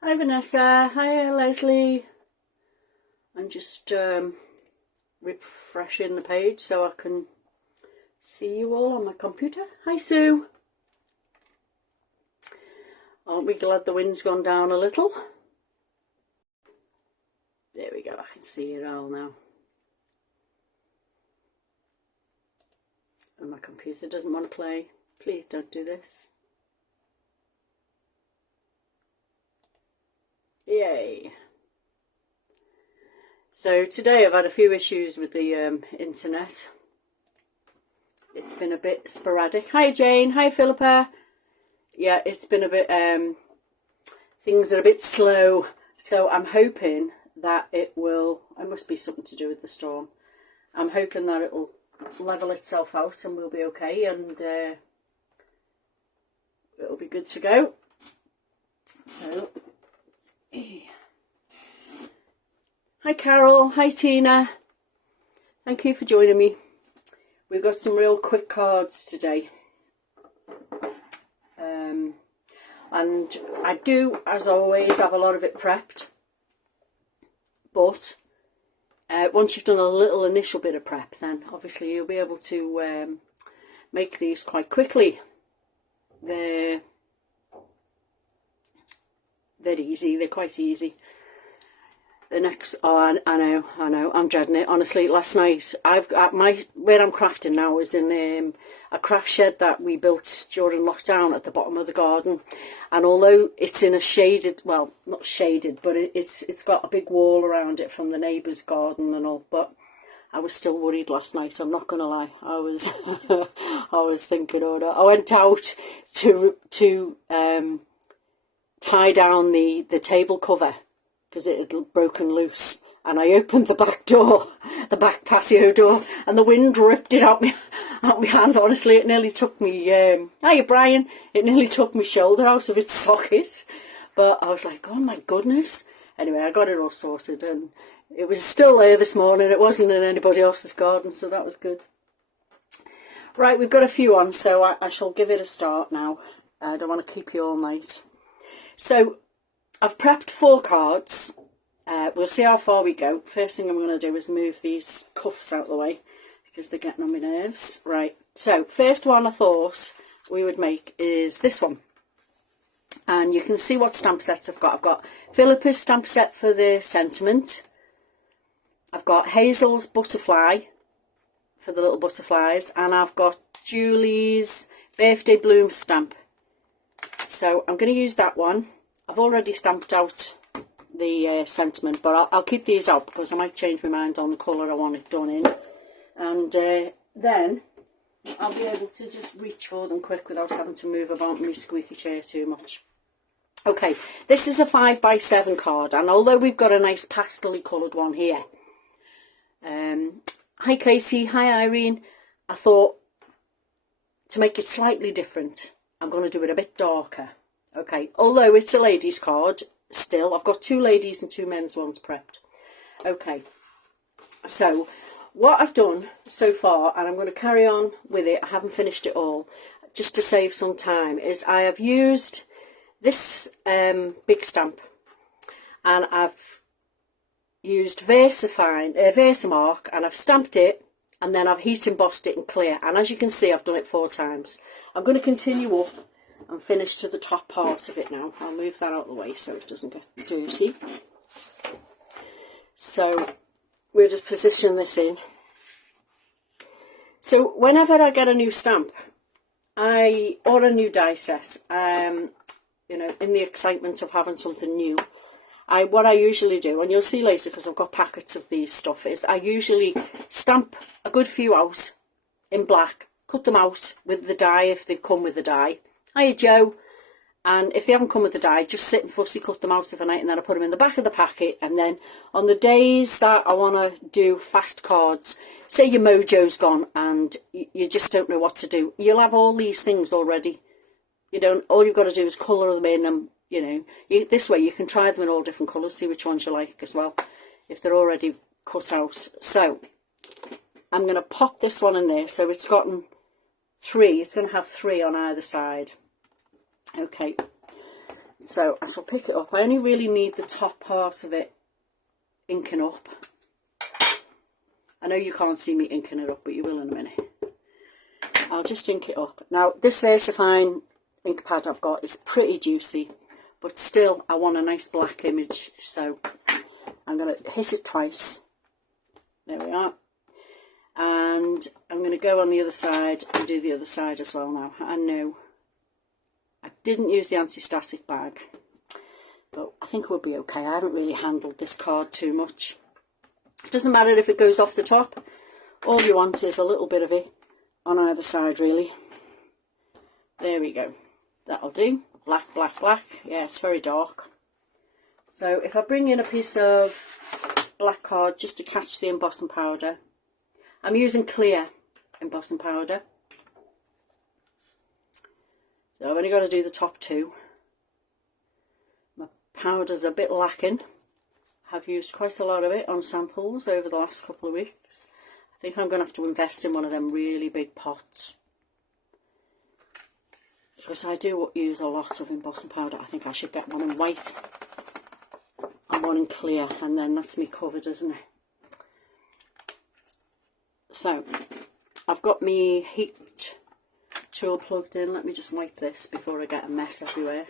Hi Vanessa, hi Leslie. I'm just refreshing the page so I can see you all on my computer. Hi Sue. Aren't we glad the wind's gone down a little? There we go, I can see you all now. And my computer doesn't want to play. Please don't do this. Yay. So today I've had a few issues with the internet. It's been a bit sporadic. Hi Jane, hi Philippa. Yeah, it's been a bit, things are a bit slow. So I'm hoping that it must be something to do with the storm. I'm hoping that it will level itself out and we'll be okay and it'll be good to go. So, hi Carol, hi Tina. Thank you for joining me. We've got some real quick cards today. And I do, as always, have a lot of it prepped. But once you've done a little initial bit of prep, then obviously you'll be able to make these quite quickly. They're easy, they're quite easy. The next, oh, I know, I'm dreading it. Honestly, last night, where I'm crafting now is in a craft shed that we built during lockdown at the bottom of the garden. And although it's in a shaded, well, not shaded, but it's got a big wall around it from the neighbour's garden and all. But I was still worried last night, I'm not going to lie. I was, I was thinking, oh no. I went out to tie down the table cover, because it had broken loose, and I opened the back door, the back patio door, and the wind ripped it out my hand. Honestly, it nearly took me, hiya Brian, it nearly took my shoulder out of its socket, but I was like, oh my goodness. Anyway, I got it all sorted, and it was still there this morning. It wasn't in anybody else's garden, so that was good. Right, we've got a few on, so I shall give it a start now. I don't want to keep you all night. So, I've prepped 4 cards. We'll see how far we go. First thing I'm going to do is move these cuffs out of the way because they're getting on my nerves. Right, so first one I thought we would make is this one. And you can see what stamp sets I've got. I've got Philippa's stamp set for the sentiment. I've got Hazel's butterfly for the little butterflies. And I've got Julie's birthday bloom stamp. So I'm going to use that one. I've already stamped out the sentiment, but I'll keep these out because I might change my mind on the colour I want it done in. And then I'll be able to just reach for them quick without having to move about my squeaky chair too much. Okay, this is a 5x7 card, and although we've got a nice pastel-y coloured one here. Hi Casey, hi Irene. I thought to make it slightly different, I'm going to do it a bit darker. Okay, although it's a ladies card, still, I've got 2 ladies and 2 men's ones prepped. Okay, so what I've done so far, and I'm going to carry on with it, I haven't finished it all, just to save some time, is I have used this big stamp, and I've used Versamark, and I've stamped it, and then I've heat embossed it in clear, and as you can see, I've done it 4 times. I'm going to continue up and finish to the top part of it now. I'll move that out of the way so it doesn't get dirty. So we'll just position this in. So whenever I get a new stamp, or a new die set, you know, in the excitement of having something new, what I usually do, and you'll see later because I've got packets of these stuff, is I usually stamp a good few out in black, cut them out with the die if they've come with the die. Hiya Joe. And if they haven't come with the die, just sit and fussy cut them out overnight, and then I put them in the back of the packet. And then on the days that I want to do fast cards, say your mojo's gone and you just don't know what to do, you'll have all these things already. All you've got to do is colour them in, and this way you can try them in all different colours, see which ones you like as well, if they're already cut out. So I'm going to pop this one in there, so it's gotten 3. It's going to have 3 on either side. Okay, So I shall pick it up. I only really need the top part of it inking up. I know you can't see me inking it up, but you will in a minute. I'll just ink it up. Now, this VersaFine ink pad I've got is pretty juicy, but still I want a nice black image, so I'm going to hit it twice. There we are. And I'm going to go on the other side and do the other side as well now. I know I didn't use the anti-static bag, but I think we'll be okay. I haven't really handled this card too much. It doesn't matter if it goes off the top. All you want is a little bit of it on either side, really. There we go. That'll do. Black, black, black. Yeah, it's very dark. So if I bring in a piece of black card just to catch the embossing powder, I'm using clear embossing powder. So I've only got to do the top two. My powder's a bit lacking. I've used quite a lot of it on samples over the last couple of weeks. I think I'm going to have to invest in one of them really big pots, because I do use a lot of embossing powder. I think I should get one in white and one in clear, and then that's me covered, isn't it? So I've got my heat tool plugged in. Let me just wipe this before I get a mess everywhere.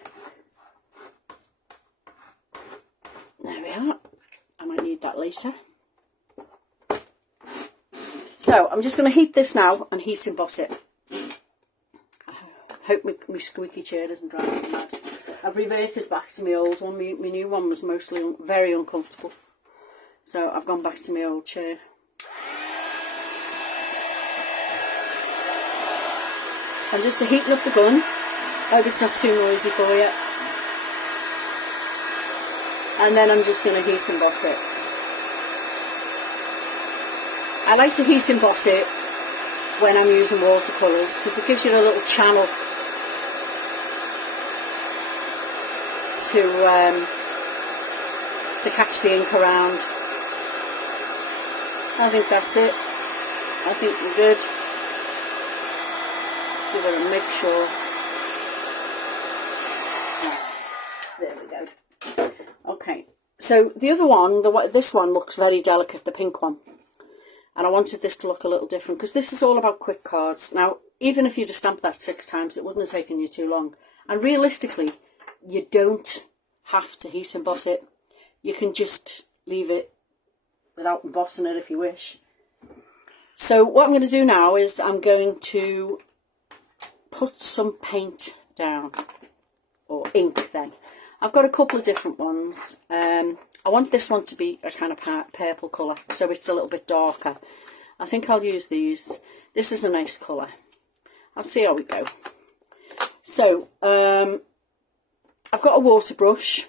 There we are. I might need that later. So I'm just going to heat this now and heat emboss it. I hope my squeaky chair doesn't drive me mad. I've reverted back to my old one. My new one was mostly very uncomfortable. So I've gone back to my old chair. I'm just heating up the gun. Hope it's not too noisy for you. And then I'm just going to heat emboss it. I like to heat emboss it when I'm using watercolours, because it gives you a little channel to catch the ink around. I think that's it. I think we're good. Give it a mixture. There we go. Okay, so the other one, this one looks very delicate, the pink one. And I wanted this to look a little different, because this is all about quick cards. Now, even if you'd have stamped that 6 times, it wouldn't have taken you too long. And realistically, you don't have to heat emboss it. You can just leave it without embossing it if you wish. So what I'm going to do now is I'm going to put some paint down, or ink then. I've got a couple of different ones. I want this one to be a kind of purple colour, so it's a little bit darker. I think I'll use these. This is a nice colour. I'll see how we go. So, I've got a water brush.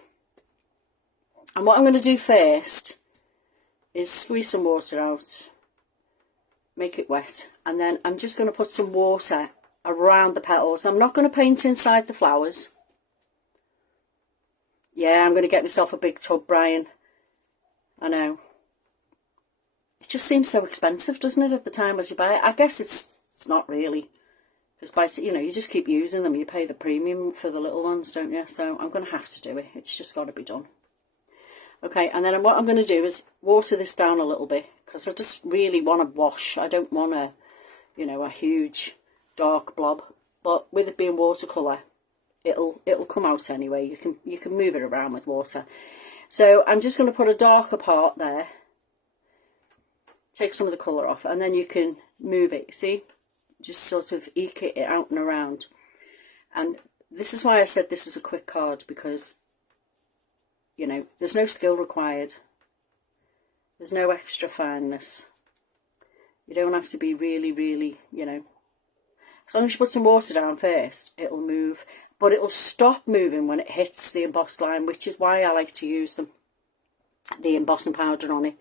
And what I'm going to do first is squeeze some water out. Make it wet. And then I'm just going to put some water around the petals. I'm not going to paint inside the flowers. Yeah, I'm going to get myself a big tub, Brian. I know. It just seems so expensive, doesn't it, at the time as you buy it? I guess it's not really. Because, you know, you just keep using them. You pay the premium for the little ones, don't you? So I'm going to have to do it. It's just got to be done. Okay, and then what I'm going to do is water this down a little bit. Because I just really want to wash. I don't want a, you know, a huge dark blob. But with it being watercolour, it'll come out anyway. You can move it around with water. So I'm just going to put a darker part there, take some of the colour off, and then you can move it, see, just sort of eke it out and around. And this is why I said this is a quick card, because, you know, there's no skill required, there's no extra fineness, you don't have to be really, you know, as long as you put some water down first, it'll move. But it'll stop moving when it hits the embossed line, which is why I like to use them, the embossing powder on it.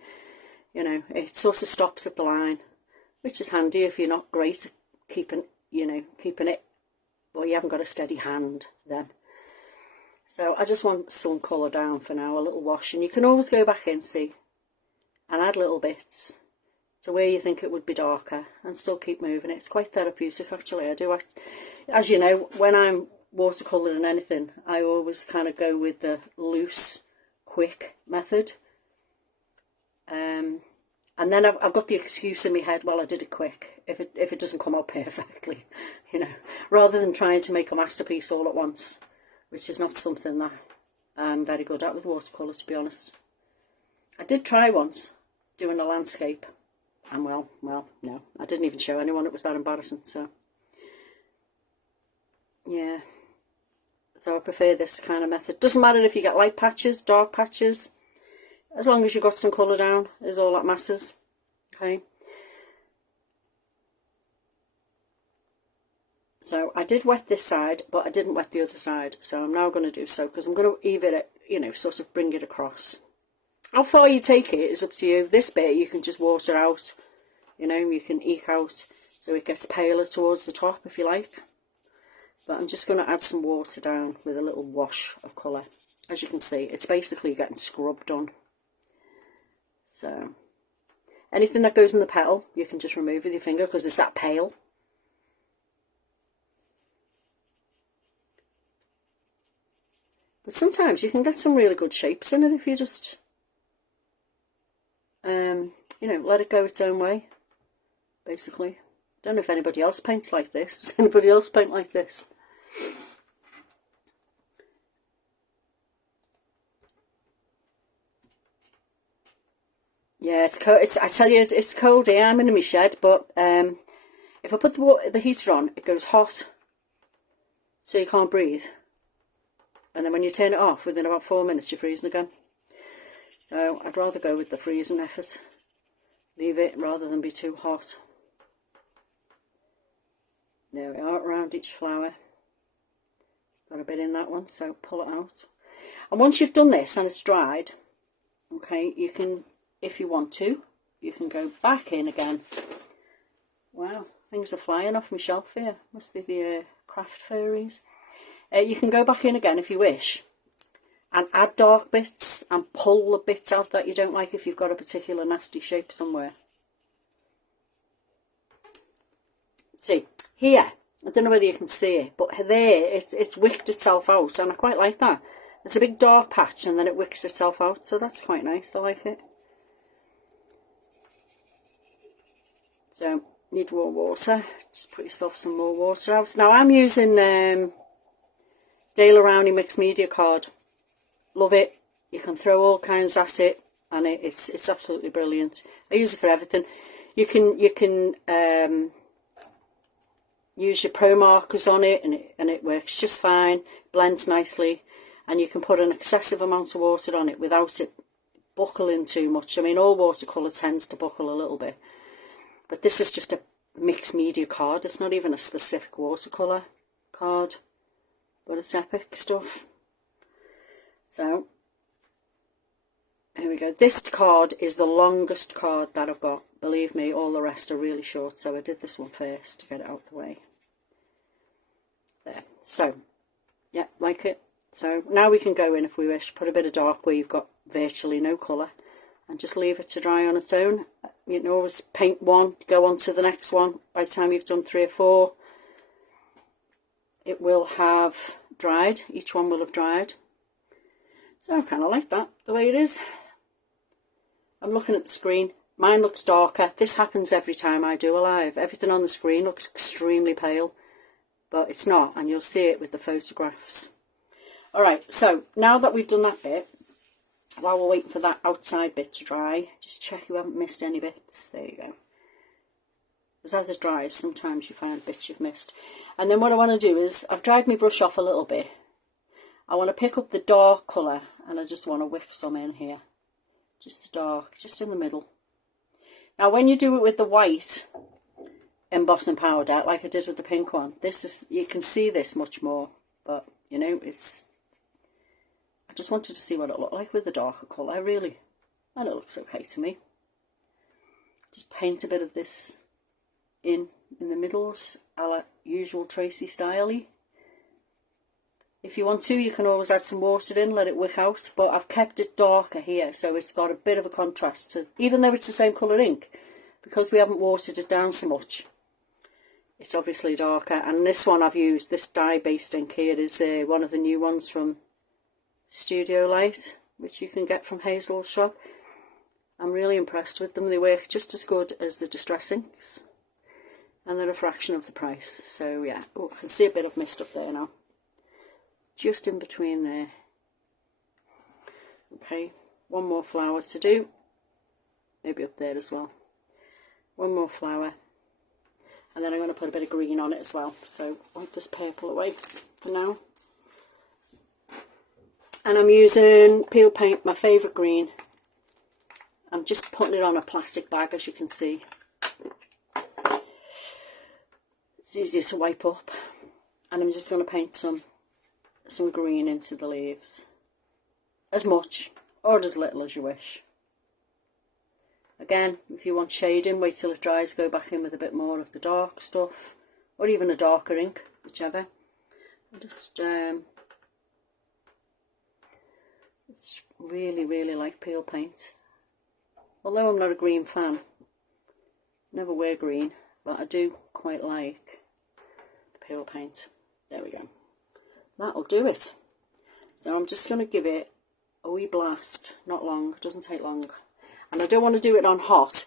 You know, it sort of stops at the line, which is handy if you're not great at keeping it, well, you haven't got a steady hand then. So I just want some colour down for now, a little wash. And you can always go back in, see, and add little bits to where you think it would be darker and still keep moving it. It's quite therapeutic, actually. As you know, when I'm watercolour in anything, I always kind of go with the loose, quick method. And then I've got the excuse in my head, well, I did it quick, if it doesn't come out perfectly, you know, rather than trying to make a masterpiece all at once, which is not something that I'm very good at with watercolour, to be honest. I did try once doing a landscape, and well, no, I didn't even show anyone. It was that embarrassing. So yeah, so I prefer this kind of method. Doesn't matter if you get light patches, dark patches, as long as you've got some colour down is all that matters. Okay, so I did wet this side, but I didn't wet the other side, so I'm now going to do so, because I'm going to even it, you know, sort of bring it across. How far you take it is up to you. This bit you can just water out, you know, you can eke out so it gets paler towards the top if you like. But I'm just going to add some water down with a little wash of colour. As you can see, it's basically getting scrubbed on. So anything that goes in the petal you can just remove with your finger because it's that pale. But sometimes you can get some really good shapes in it if you just you know, let it go its own way, basically. Don't know if anybody else paints like this. Does anybody else paint like this? Yeah, it's cold. I tell you, it's cold here. I'm in my shed, but if I put the heater on, it goes hot, so you can't breathe. And then when you turn it off, within about 4 minutes, you're freezing again. So I'd rather go with the freezing effort. Leave it rather than be too hot. There we are, around each flower. Got a bit in that one, so pull it out. And once you've done this and it's dried, okay, you can, if you want to, you can go back in again. Wow, things are flying off my shelf here. Must be the craft fairies. You can go back in again if you wish, and add dark bits and pull the bits out that you don't like if you've got a particular nasty shape somewhere. See, here, I don't know whether you can see it, but there it's wicked itself out, and I quite like that. It's a big dark patch and then it wicks itself out, so that's quite nice. I like it. So, need more water. Just put yourself some more water out. Now, I'm using Dale Arowney Mixed Media card. Love it. You can throw all kinds at it, and it's absolutely brilliant. I use it for everything. You can use your pro markers on it, and it works just fine. Blends nicely, and you can put an excessive amount of water on it without it buckling too much. I mean, all watercolour tends to buckle a little bit, but this is just a mixed media card. It's not even a specific watercolour card, but it's epic stuff. So, here we go. This card is the longest card that I've got. Believe me, all the rest are really short, so I did this one first to get it out of the way. There. So, yeah, like it. So, now we can go in if we wish, put a bit of dark where you've got virtually no colour, and just leave it to dry on its own. You can always paint one, go on to the next one. By the time you've done 3 or 4, it will have dried. Each one will have dried. So I kind of like that, the way it is. I'm looking at the screen. Mine looks darker. This happens every time I do a live. Everything on the screen looks extremely pale, but it's not, and you'll see it with the photographs. Alright, so now that we've done that bit, while we're waiting for that outside bit to dry, just check you haven't missed any bits. There you go. Because as it dries, sometimes you find bits you've missed. And then what I want to do is, I've dried my brush off a little bit. I want to pick up the dark colour, and I just want to whiff some in here. Just the dark, just in the middle. Now when you do it with the white embossing powder, like I did with the pink one, this is, you can see this much more, but you know, it's, I just wanted to see what it looked like with the darker colour, really, and it looks okay to me. Just paint a bit of this in the middles, a la usual Tracey style-y. If you want to, you can always add some water in, let it wick out, but I've kept it darker here, so it's got a bit of a contrast to, even though it's the same colour ink, because we haven't watered it down so much, it's obviously darker. And this one I've used, this dye-based ink here is one of the new ones from Studio Light, which you can get from Hazel's shop. I'm really impressed with them. They work just as good as the Distress inks, and they're a fraction of the price. So yeah, oh, I can see a bit of mist up there now, just in between there. Okay, one more flower to do, maybe up there as well. One more flower, and then I'm going to put a bit of green on it as well. So wipe this purple away for now. And I'm using peel paint, my favourite green. I'm just putting it on a plastic bag, as you can see. It's easier to wipe up. And I'm just going to paint some green into the leaves. As much or as little as you wish. Again, if you want shading, wait till it dries, go back in with a bit more of the dark stuff, or even a darker ink, whichever. I just really like peel paint. Although I'm not a green fan, never wear green, but I do quite like the peel paint. There we go. That'll do it. So I'm just going to give it a wee blast, not long, it doesn't take long. And I don't want to do it on hot,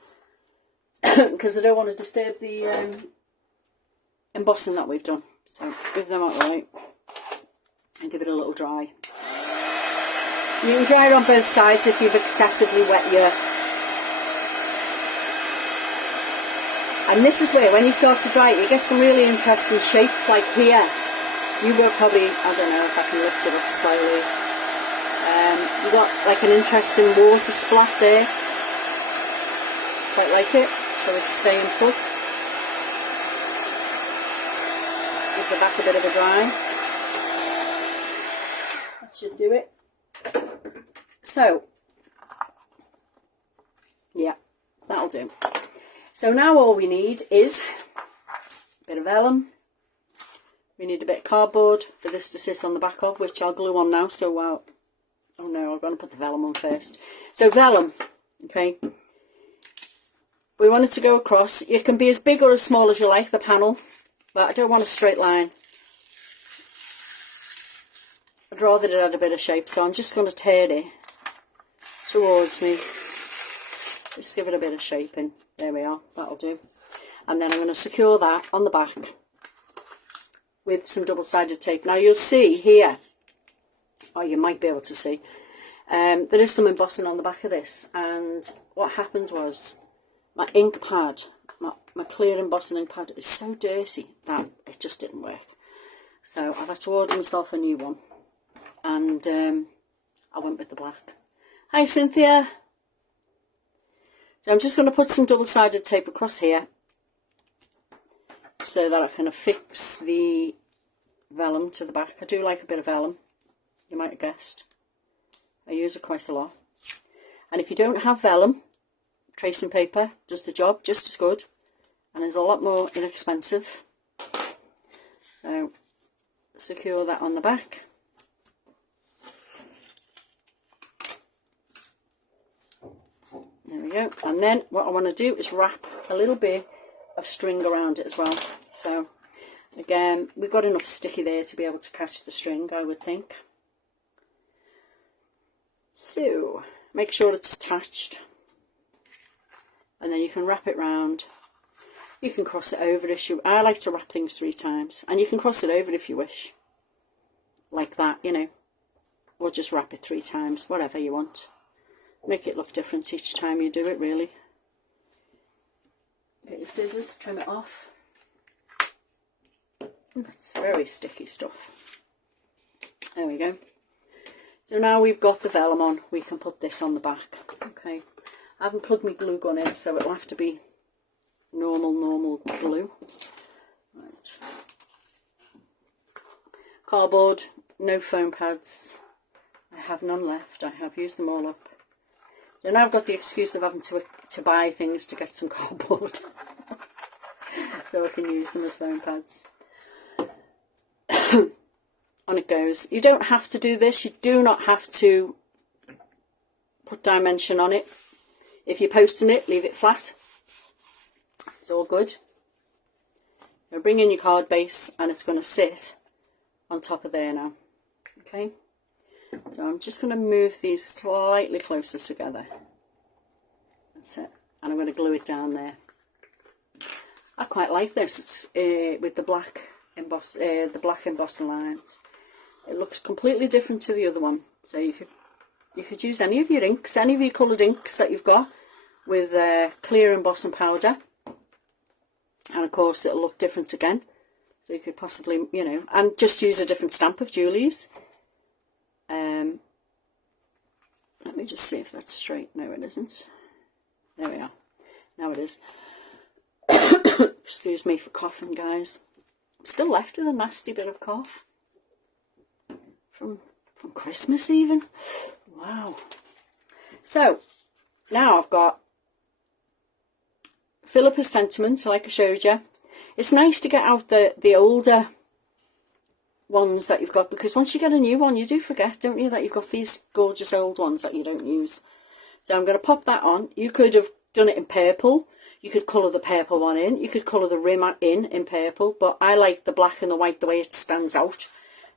because I don't want to disturb the embossing that we've done. So give them out right and give it a little dry. You can dry it on both sides if you've excessively wet your... And this is where, when you start to dry it, you get some really interesting shapes, like here. You will probably, I don't know if I can lift it up slightly. You've got like an interesting water splat there. Quite like it, so it's staying put. Give the back a bit of a dry. That should do it. So, yeah, that'll do. So now all we need is a bit of vellum. We need a bit of cardboard for this to sit on the back of, which I'll glue on now. So, oh no, I'm going to put the vellum on first. So vellum, okay. We want it to go across. It can be as big or as small as you like, the panel, but I don't want a straight line. I'd rather it had a bit of shape, so I'm just going to turn it towards me. Just give it a bit of shaping. There we are, that'll do. And then I'm going to secure that on the back with some double-sided tape. Now you'll see here, or you might be able to see, there is some embossing on the back of this, and what happened was my ink pad, my clear embossing ink pad is so dirty that it just didn't work. So I've had to order myself a new one, and I went with the black. Hi Cynthia! So I'm just going to put some double-sided tape across here so that I can affix the vellum to the back. I do like a bit of vellum, you might have guessed. I use it quite a lot. And if you don't have vellum, tracing paper does the job just as good, and is a lot more inexpensive. So secure that on the back. There we go. And then what I want to do is wrap a little bit of string around it as well. So again, we've got enough sticky there to be able to catch the string, I would think. So make sure it's attached, and then you can wrap it round. You can cross it over if you... I like to wrap things 3 times, and you can cross it over if you wish, like that, you know, or just wrap it 3 times, whatever you want. Make it look different each time you do it, really. Get your scissors, trim it off. That's very sticky stuff. There we go. So now we've got the vellum on, we can put this on the back. Okay, I haven't plugged my glue gun in, so it'll have to be normal glue. Right. Cardboard, no foam pads. I have none left, I have used them all up. So now I've got the excuse of having to buy things to get some cardboard. So I can use them as foam pads. On it goes. You don't have to do this. You do not have to put dimension on it. If you're posting it, leave it flat. It's all good. Now bring in your card base and it's going to sit on top of there now. Okay, so I'm just going to move these slightly closer together. That's it. And I'm going to glue it down there. I quite like this with the black embossing lines. It looks completely different to the other one. So you could use any of your inks, any of your coloured inks that you've got with clear embossing powder. And of course it'll look different again. So you could possibly, you know, and just use a different stamp of Julie's. Let me just see if that's straight. No, it isn't. There we are. Now it is. Excuse me for coughing, guys. I'm still left with a nasty bit of cough. From Christmas even. Wow. So, now I've got Philippa's Sentiment, like I showed you. It's nice to get out the older ones that you've got, because once you get a new one, you do forget, don't you, that you've got these gorgeous old ones that you don't use. So I'm going to pop that on. You could have done it in purple. You could colour the purple one in. You could colour the rim in purple, but I like the black and the white, the way it stands out.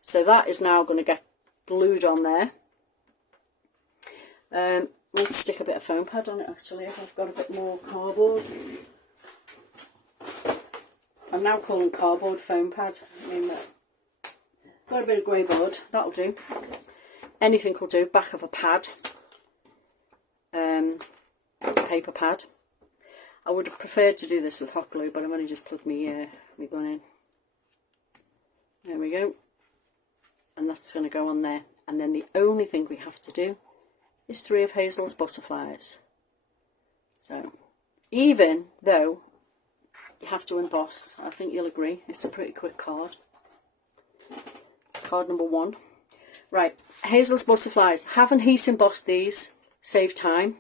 So that is now going to get glued on there. Let's stick a bit of foam pad on it, actually, if I've got a bit more cardboard. I'm now calling cardboard foam pad. I mean, got a bit of grey board, that'll do. Anything will do. Back of a pad, paper pad. I would have preferred to do this with hot glue, but I'm only just put my gun in. There we go. And that's going to go on there. And then the only thing we have to do is 3 of Hazel's butterflies. So, even though you have to emboss, I think you'll agree, it's a pretty quick card. Card number 1. Right, Hazel's butterflies. Haven't heat embossed these, save time.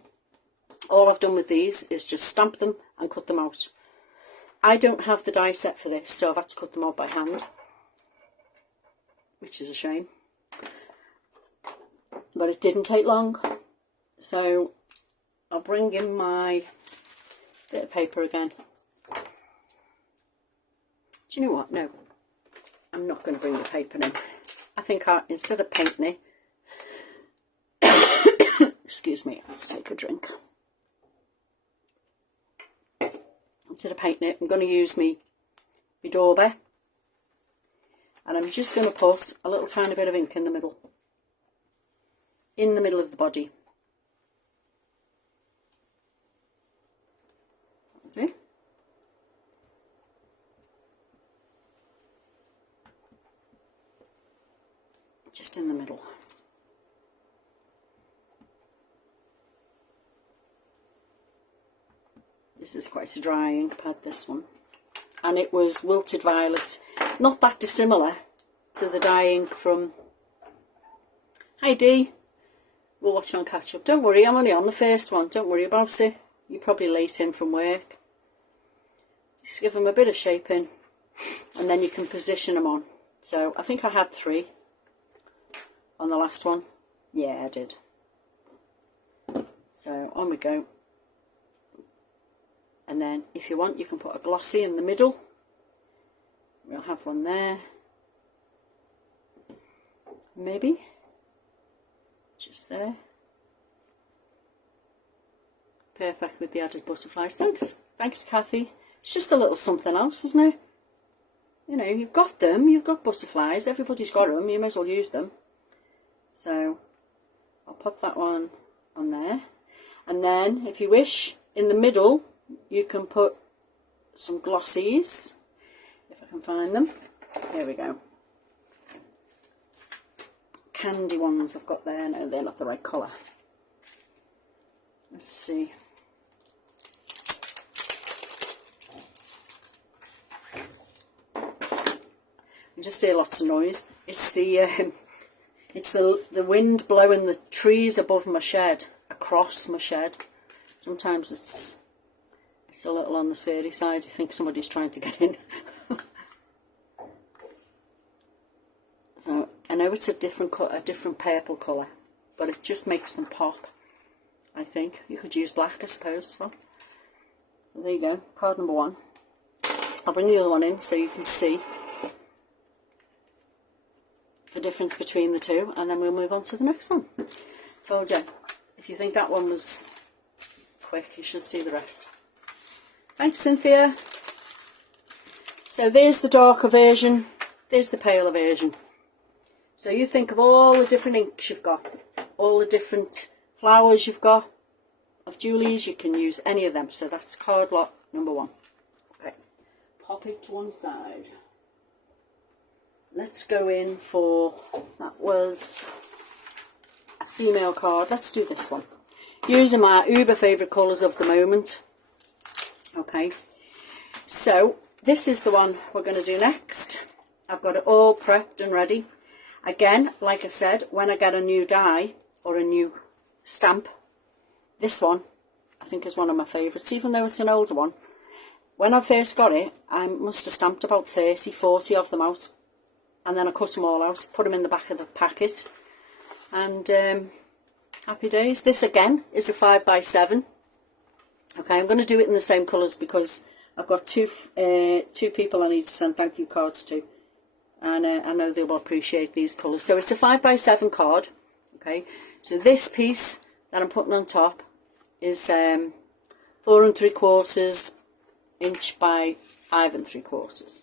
All I've done with these is just stamp them and cut them out. I don't have the die set for this, so I've had to cut them out by hand, which is a shame. But it didn't take long. So I'll bring in my bit of paper again. Do you know what? No, I'm not going to bring the paper in. I think instead of painting it, excuse me, let's take a drink. Instead of painting it, I'm going to use my dauber, and I'm just going to put a little tiny bit of ink in the middle of the body. See? Just in the middle. This is quite a dry ink pad, this one. And it was Wilted Violet. Not that dissimilar to the dye ink from... Hi Dee. We'll watch on catch up. Don't worry, I'm only on the first one. Don't worry about it. You're probably late in from work. Just give them a bit of shaping and then you can position them on. So I think I had 3 on the last one. Yeah, I did. So on we go. And then if you want, you can put a glossy in the middle. We'll have one there. Maybe. Just there. Perfect with the added butterflies. Thanks Kathy. It's just a little something else, isn't it? You know, you've got them, you've got butterflies, everybody's got them, you may as well use them. So I'll pop that one on there. And then, if you wish, in the middle, you can put some glossies, if I can find them. There we go. Candy ones I've got there. No, they're not the right colour. Let's see. You just hear lots of noise. It's the wind blowing the trees above my shed, across my shed. Sometimes it's a little on the scary side. You think somebody's trying to get in. So I know it's a different purple colour, but it just makes them pop. I think you could use black, I suppose, as well. So there you go, card number 1. I'll bring the other one in so you can see the difference between the two, and then we'll move on to the next one. Told you, if you think that one was quick, you should see the rest. Thanks, Cynthia. So there's the darker version, there's the paler version. So you think of all the different inks you've got, all the different flowers you've got of Julie's, you can use any of them. So that's card lot number 1. Okay, pop it to one side. Let's go in for, that was a female card. Let's do this one. Using my uber favourite colours of the moment. Okay, so this is the one we're going to do next. I've got it all prepped and ready. Again, like I said, when I get a new die or a new stamp, this one I think is one of my favourites, even though it's an older one. When I first got it, I must have stamped about 30, 40 of them out. And then I cut them all out, put them in the back of the packet, and happy days. This again is a 5x7. Okay, I'm going to do it in the same colours because I've got two people I need to send thank you cards to, and I know they will appreciate these colours. So it's a 5x7 card. Okay, so this piece that I'm putting on top is 4 3/4 inch by 5 3/4.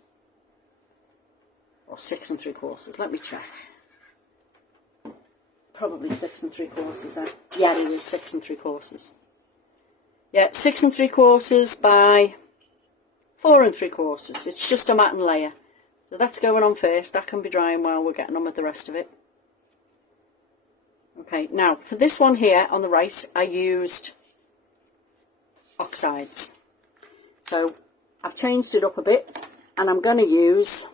Or 6 3/4. Let me check. Probably 6 3/4 then. Yeah, it is 6 3/4. Yeah, 6 3/4 by 4 3/4. It's just a matte and layer. So that's going on first. That can be drying while we're getting on with the rest of it. Okay, now for this one here on the right, I used oxides. So I've changed it up a bit, and I'm going to use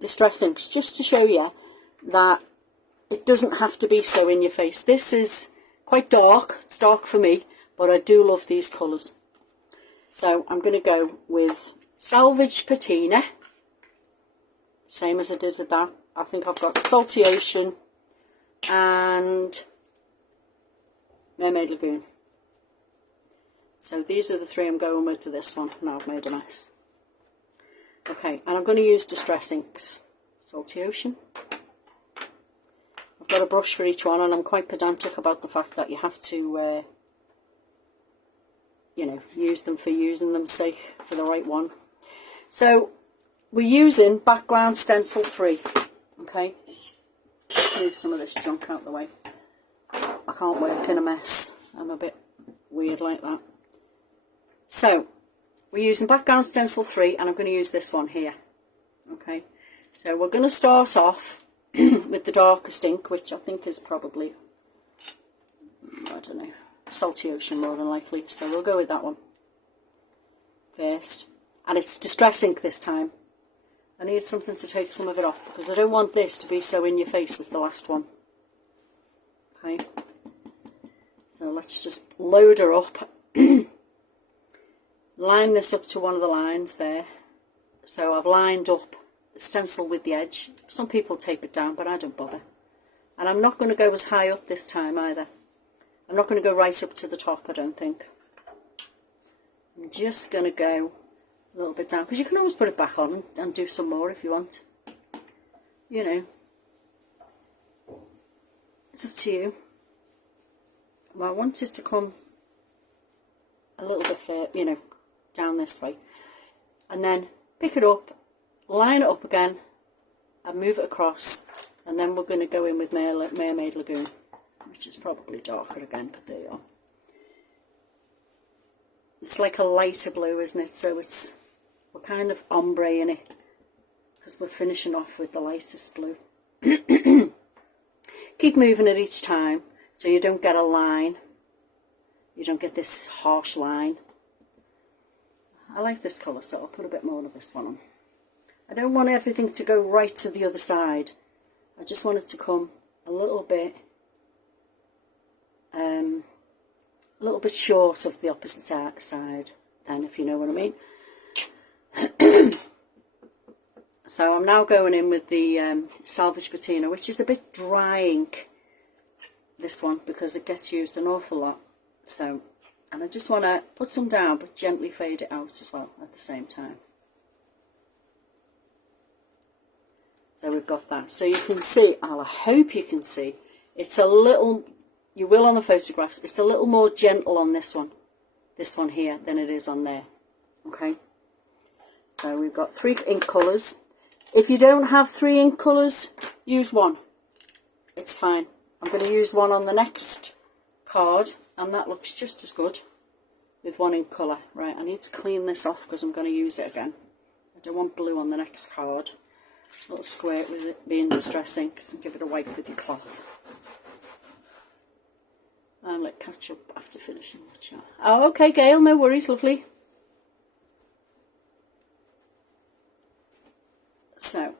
Distress inks just to show you that it doesn't have to be so in your face. This is quite dark, it's dark for me, but I do love these colours. So I'm going to go with Salvage Patina, same as I did with that. I think I've got Salty Ocean and Mermaid Lagoon. So these are the 3 I'm going with for this one. Now I've made a mess. Okay, and I'm going to use Distress inks. Salty Ocean. I've got a brush for each one, and I'm quite pedantic about the fact that you have to, you know, use them for using them's sake, for the right one. So we're using background stencil 3. Okay, let's move some of this junk out of the way. I can't work in a mess. I'm a bit weird like that. So we're using background stencil 3, and I'm going to use this one here. Okay, so we're going to start off with the darkest ink, which I think is probably, I don't know, Salty Ocean more than likely. So we'll go with that one first. And it's Distress ink this time. I need something to take some of it off because I don't want this to be so in your face as the last one. Okay, so let's just load her up. Line this up to one of the lines there. So I've lined up the stencil with the edge. Some people tape it down, but I don't bother. And I'm not going to go as high up this time either. I'm not going to go right up to the top, I don't think. I'm just going to go a little bit down, because you can always put it back on and do some more if you want. You know, it's up to you. Well, I want it to come a little bit further, you know, down this way, and then pick it up, line it up again, and move it across, and then we're going to go in with Mermaid Lagoon, which is probably darker again, but there you are. It's like a lighter blue, isn't it? So it's, we're kind of ombre in it because we're finishing off with the lightest blue. Keep moving it each time so you don't get a line. You don't get this harsh line. I like this colour, so I'll put a bit more of this one on. I don't want everything to go right to the other side. I just want it to come a little bit short of the opposite side then, if you know what I mean. So I'm now going in with the Salvage Patina, which is a bit dry ink, this one, because it gets used an awful lot. So, and I just want to put some down but gently fade it out as well at the same time. So we've got that. So you can see, and I hope you can see, it's a little, you will on the photographs, it's a little more gentle on this one here, than it is on there. Okay. So we've got 3 ink colours. If you don't have 3 ink colours, use 1. It's fine. I'm going to use 1 on the next card, and that looks just as good with 1 ink colour. Right, I need to clean this off because I'm going to use it again. I don't want blue on the next card. A little squirt with it being distress ink, so give it a wipe with your cloth. And let catch up after finishing the chart. Oh, okay, Gail, no worries, lovely. So,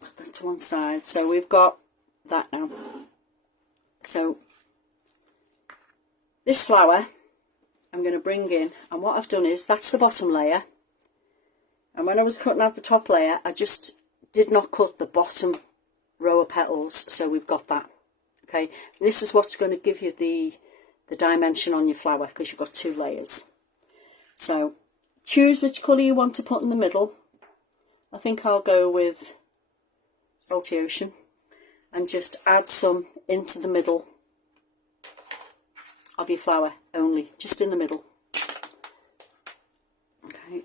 put that to one side. So we've got that now. So, this flower, I'm going to bring in, and what I've done is, that's the bottom layer. And when I was cutting out the top layer, I just did not cut the bottom row of petals, so we've got that. Okay, and this is what's going to give you the dimension on your flower, because you've got 2 layers. So, choose which colour you want to put in the middle. I think I'll go with Salty Ocean, and just add some into the middle of your flower only, just in the middle. Okay,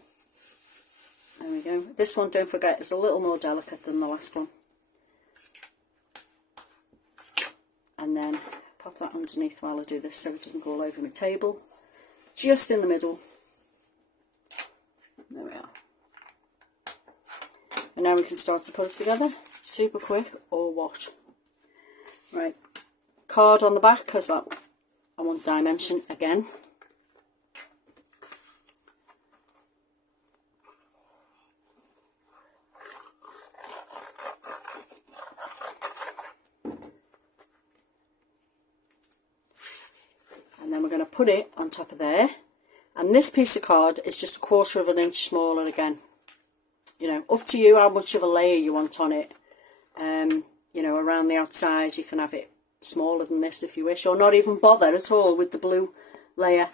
there we go. This one, don't forget, is a little more delicate than the last one. And then pop that underneath while I do this so it doesn't go all over my table. Just in the middle. There we are. And now we can start to put it together. Super quick, or what? Right, card on the back, because I want dimension again. And then we're going to put it on top of there. And this piece of card is just 1/4 of an inch smaller again. You know, up to you how much of a layer you want on it. You know, around the outside you can have it smaller than this if you wish, or not even bother at all with the blue layer.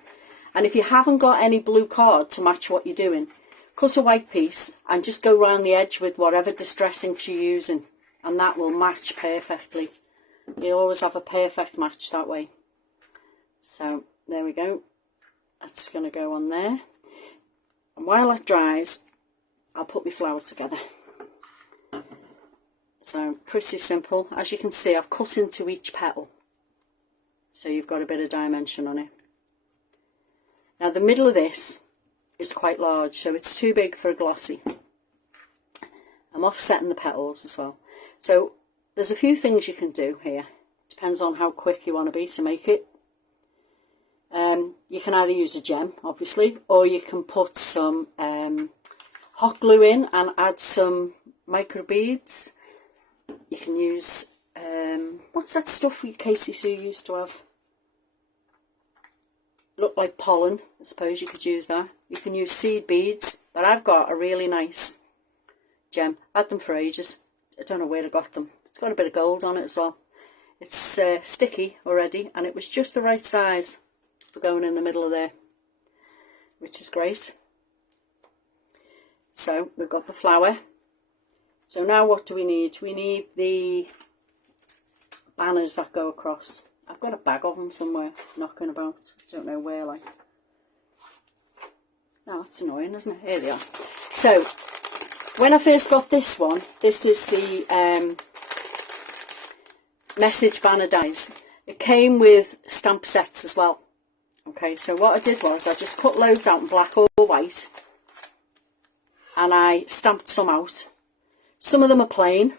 And if you haven't got any blue card to match what you're doing, cut a white piece and just go around the edge with whatever distress inks you're using, and that will match perfectly. You always have a perfect match that way. So there we go. That's going to go on there. And while that dries, I'll put my flower together. So pretty simple. As you can see, I've cut into each petal, so you've got a bit of dimension on it. Now the middle of this is quite large, so it's too big for a glossy. I'm offsetting the petals as well. So there's a few things you can do here. Depends on how quick you want to be to make it. You can either use a gem, obviously, or you can put some hot glue in and add some micro beads. You can use, what's that stuff Casey Sue used to have? Look like pollen. I suppose you could use that. You can use seed beads, but I've got a really nice gem. I had them for ages. I don't know where I got them. It's got a bit of gold on it as well. It's sticky already, and it was just the right size for going in the middle of there, which is great. So we've got the flower. So now what do we need? We need the banners that go across. I've got a bag of them somewhere knocking about. Don't know where, like. Oh, that's annoying, isn't it? Here they are. So when I first got this one, this is the message banner dies. It came with stamp sets as well. Okay, so what I did was I just cut loads out in black or white, and I stamped some out. Some of them are plain,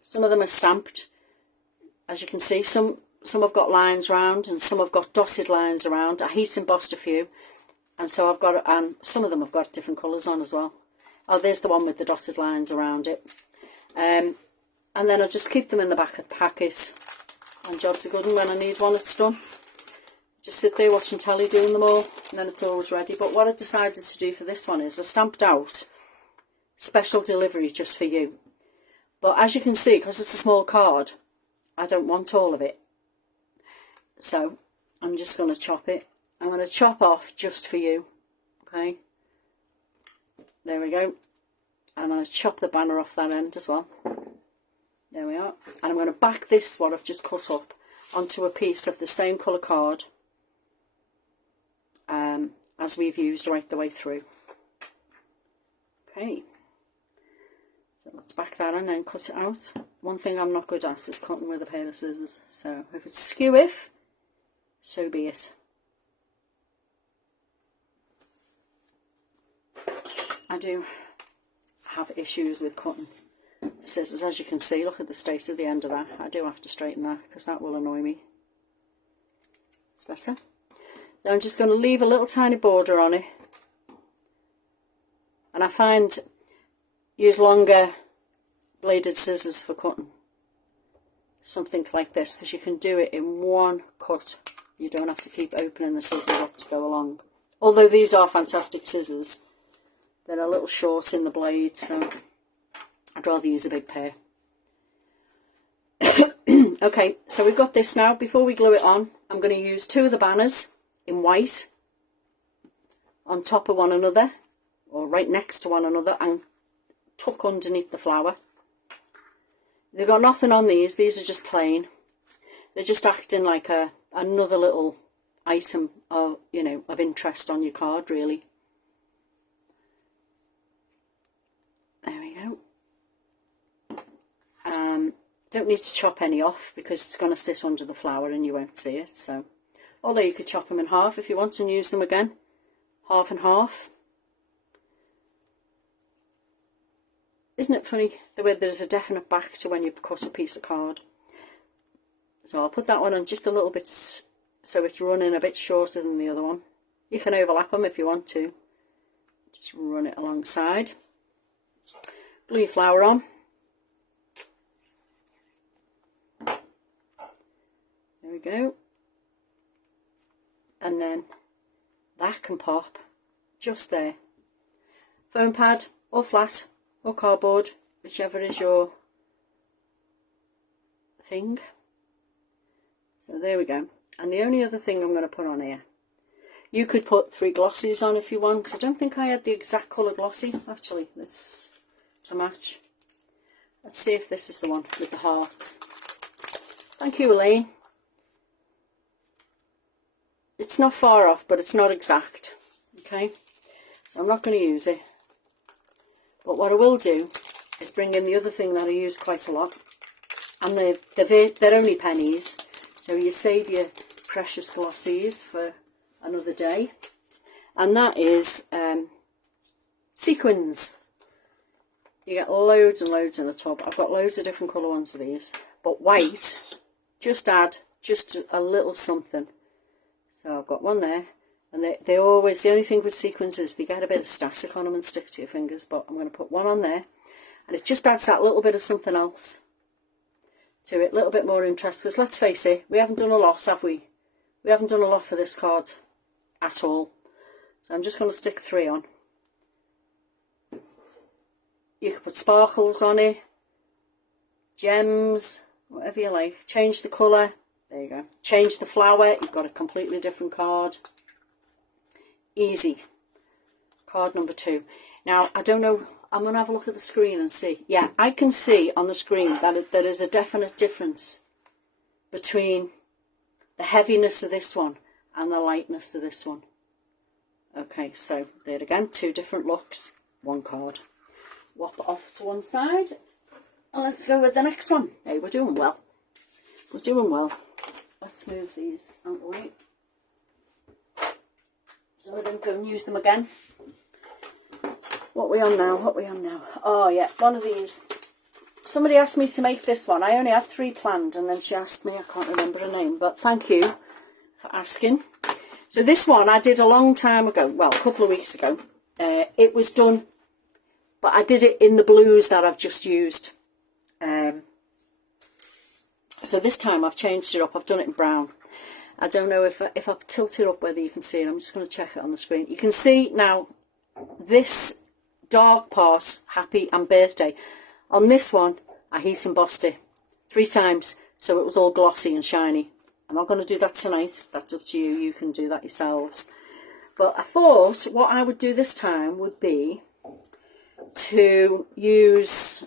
some of them are stamped. As you can see, some have got lines around, and some have got dotted lines around. I heat embossed a few, and so I've got, and some of them have got different colours on as well. Oh, there's the one with the dotted lines around it. And then I'll just keep them in the back of the packet, and jobs are good, and when I need one it's done. Just sit there watching telly doing them all, and then it's always ready. But what I decided to do for this one is I stamped out special delivery just for you. But as you can see, because it's a small card, I don't want all of it. So I'm just going to chop it. I'm going to chop off just for you. Okay. There we go. I'm going to chop the banner off that end as well. There we are. And I'm going to back this one I've just cut up onto a piece of the same colour card as we've used right the way through. Okay, so let's back that and then cut it out. One thing I'm not good at is cutting with a pair of scissors, so if it's skew-if, so be it. I do have issues with cutting scissors, as you can see. Look at the state of the end of that. I do have to straighten that because that will annoy me. It's better. So I'm just going to leave a little tiny border on it, and I find use longer bladed scissors for cutting something like this, because you can do it in one cut. You don't have to keep opening the scissors up to go along. Although these are fantastic scissors, they're a little short in the blade, so I'd rather use a big pair. Okay, so we've got this now. Before we glue it on, I'm going to use two of the banners in white on top of one another, or right next to one another, and tuck underneath the flower. They've got nothing on these are just plain. They're just acting like another little item of, of interest on your card, really. There we go. Don't need to chop any off because it's going to sit under the flower and you won't see it. So, although you could chop them in half if you want and use them again, half and half. Isn't it funny the way there's a definite back to when you cut a piece of card? So I'll put that one on just a little bit so it's running a bit shorter than the other one. You can overlap them if you want to. Just run it alongside. Glue your flower on. There we go. And then that can pop just there. Foam pad or flat or cardboard, whichever is your thing. So there we go. And the only other thing I'm going to put on here, you could put 3 glossies on if you want. I don't think I had the exact colour glossy, actually, this to match. Let's see if this is the one with the hearts. Thank you, Elaine. It's not far off, but it's not exact. Okay, so I'm not going to use it. But what I will do is bring in the other thing that I use quite a lot. And they're only pennies, so you save your precious glossies for another day. And that is sequins. You get loads and loads in a tub. I've got loads of different colour ones of these. But white, just add just a little something. So I've got one there. And they always, the only thing with sequins is they get a bit of static on them and stick to your fingers. But I'm going to put one on there. And it just adds that little bit of something else to it. A little bit more interest. Because let's face it, we haven't done a lot, have we? We haven't done a lot for this card at all. So I'm just going to stick 3 on. You can put sparkles on it. Gems. Whatever you like. Change the colour. There you go. Change the flower. You've got a completely different card. Easy. Card number 2. Now, I don't know, I'm going to have a look at the screen and see. Yeah, I can see on the screen that there is a definite difference between the heaviness of this one and the lightness of this one. Okay, so there again, 2 different looks, 1 card. Whop it off to one side. And let's go with the next one. Hey, we're doing well. We're doing well. Let's move these out of the way, so I don't go and use them again. What are we on now? What are we on now? Oh yeah, one of these. Somebody asked me to make this one. I only had 3 planned, and then she asked me, I can't remember her name, but thank you for asking. So this one I did a long time ago, well, a couple of weeks ago. It was done, but I did it in the blues that I've just used. So this time I've changed it up. I've done it in brown. I don't know if I tilt it up whether you can see it. I'm just going to check it on the screen. You can see now this dark part, happy and birthday. On this one, I heat embossed it 3 times, so it was all glossy and shiny. I'm not going to do that tonight. That's up to you. You can do that yourselves. But I thought what I would do this time would be to use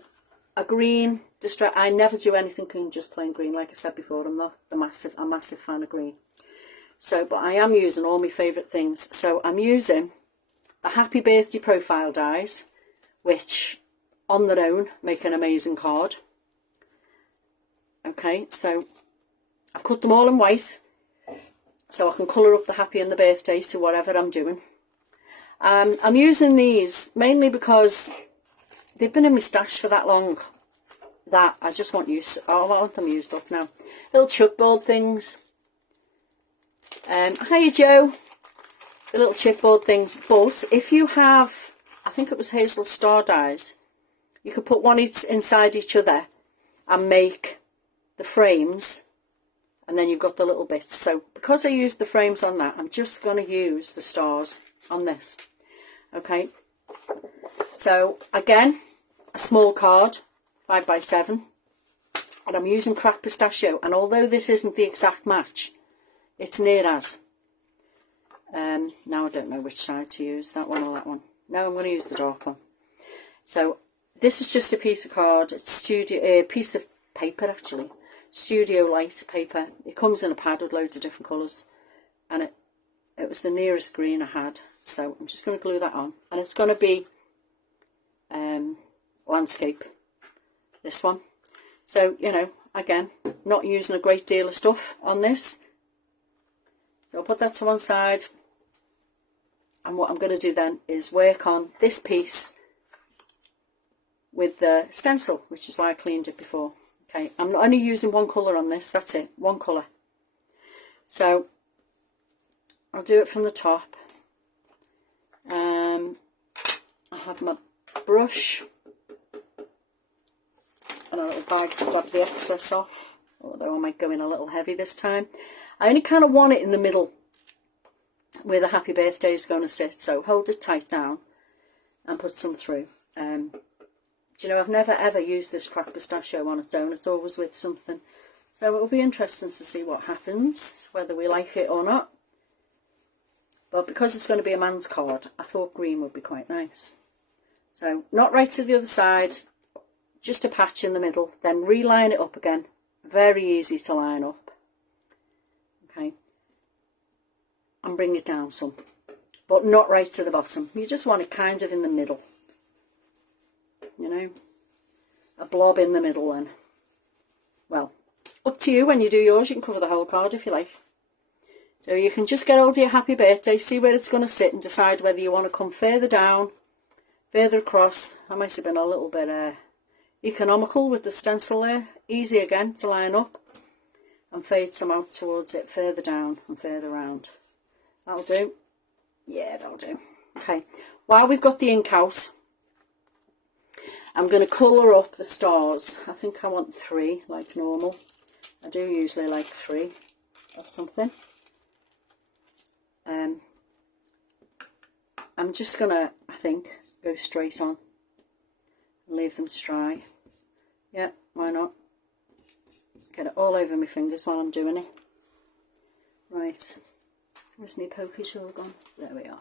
a green distract. I never do anything in just plain green, like I said before. I'm not a massive fan of green. So, but I am using all my favourite things. So I'm using the Happy Birthday profile dies, which on their own make an amazing card. Okay, so I've cut them all in white, so I can colour up the happy and the birthday to whatever I'm doing. I'm using these mainly because they've been in my stash for that long that I just want use. Oh, I want them used up now. Little chipboard things. Hiya Joe. The little chipboard things. But if you have, I think it was hazel star dies, you could put one inside each other and make the frames, and then you've got the little bits. So because I used the frames on that, I'm just going to use the stars on this. Okay, so again, a small card, 5x7, and I'm using cracked pistachio, and although this isn't the exact match, it's near as. Now I don't know which side to use, that one or that one. No, I'm going to use the dark one. So this is just a piece of card. It's a piece of paper actually, studio light paper. It comes in a pad with loads of different colours, and it was the nearest green I had. So I'm just going to glue that on, and it's going to be landscape, this one. So, you know, again, not using a great deal of stuff on this. So I'll put that to one side, and what I'm going to do then is work on this piece with the stencil, which is why I cleaned it before. Okay, I'm not only using one colour on this, that's it, one colour. So I'll do it from the top. I have my brush and a little bag to grab the excess off, although I might go in a little heavy this time. I only kind of want it in the middle where the happy birthday is going to sit, so hold it tight down and put some through. Do you know, I've never ever used this cracked pistachio on its own. It's always with something. So it'll be interesting to see what happens, whether we like it or not. But because it's going to be a man's card, I thought green would be quite nice. So not right to the other side, just a patch in the middle, then reline it up again. Very easy to line up. Okay. And bring it down some, but not right to the bottom. You just want it kind of in the middle. You know, a blob in the middle then. Well, up to you when you do yours. You can cover the whole card if you like. So you can just get hold of your happy birthday, see where it's going to sit, and decide whether you want to come further down, further across. I might have been a little bit economical with the stencil there. Easy again to line up, and fade some out towards it, further down and further round. That'll do. Yeah, that'll do. Okay, while we've got the ink out, I'm going to colour up the stars. I think I want 3 like normal. I do usually like 3 of something. I'm just going to, I think, go straight on and leave them to dry. Yeah, why not? Get it all over my fingers while I'm doing it. Right, where's my pokey tool gone? There we are.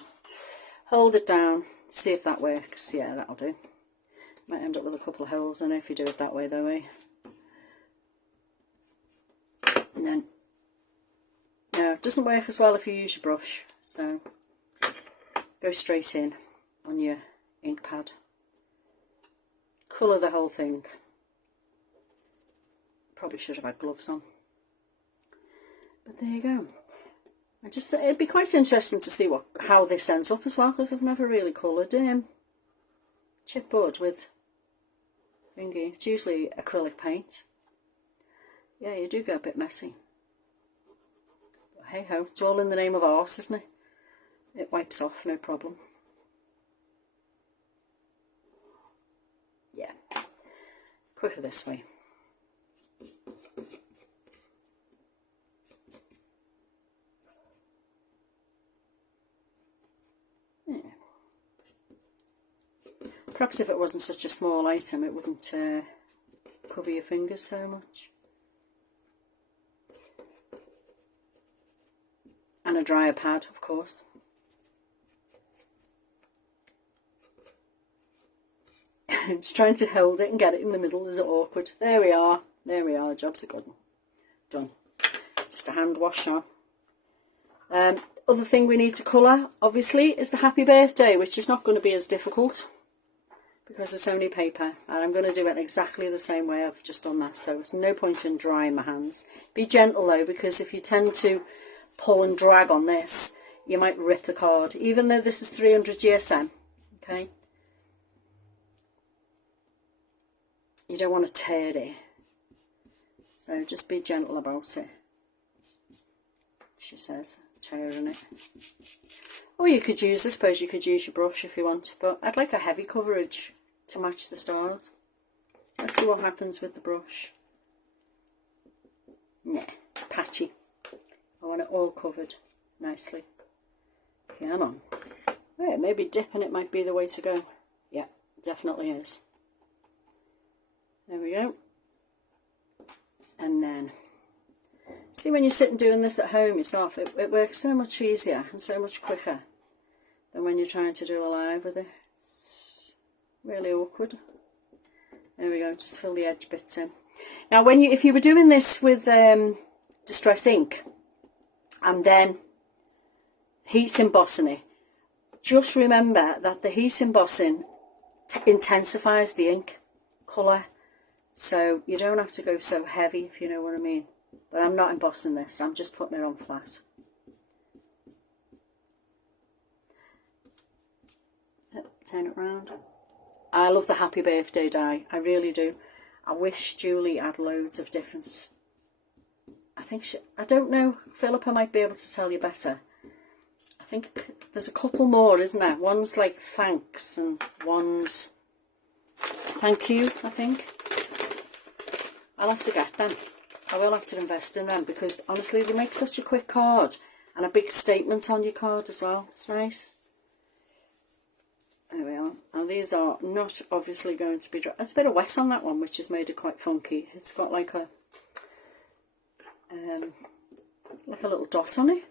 Hold it down, see if that works. Yeah, that'll do. Might end up with a couple of holes in it if you do it that way though, eh? And then, no, it doesn't work as well if you use your brush, so go straight in on your ink pad. Colour the whole thing. Probably should have had gloves on. But there you go. It'd be quite interesting to see how this ends up as well, because I've never really coloured chipboard with thingy. It's usually acrylic paint. Yeah, you do get a bit messy. But hey ho, it's all in the name of art, isn't it? It wipes off, no problem. Yeah, quicker this way. Yeah. Perhaps if it wasn't such a small item, it wouldn't cover your fingers so much. And a dryer pad, of course. Just trying to hold it and get it in the middle is awkward. There we are. There we are. Job's a good one. Done. Just a hand wash now. Other thing we need to colour, obviously, is the happy birthday, which is not going to be as difficult because it's only paper. And I'm going to do it exactly the same way I've just done that. So there's no point in drying my hands. Be gentle though, because if you tend to pull and drag on this, you might rip the card, even though this is 300 GSM. Okay. You don't want to tear it. So just be gentle about it. She says, tearing it. Or you could use, I suppose you could use your brush if you want, but I'd like a heavy coverage to match the stars. Let's see what happens with the brush. Nah, patchy. I want it all covered nicely. Come on. Yeah, maybe dipping it might be the way to go. Yeah, definitely is. There we go. And then, see, when you're sitting doing this at home yourself, it works so much easier and so much quicker than when you're trying to do a live with it. It's really awkward. There we go, just fill the edge bits in. Now, if you were doing this with Distress ink and then heat embossing it, just remember that the heat embossing intensifies the ink colour. So you don't have to go so heavy, if you know what I mean. But I'm not embossing this, I'm just putting it on flat. So, turn it round. I love the happy birthday die, I really do. I wish Julie had loads of different. I don't know, Philippa might be able to tell you better. I think there's a couple more, isn't there? One's like thanks and one's thank you, I think. I'll have to get them. I will have to invest in them because honestly they make such a quick card and a big statement on your card as well. It's nice. There we are. And these are not obviously going to be dry. There's a bit of wet on that one, which has made it quite funky. It's got like a little dot on it.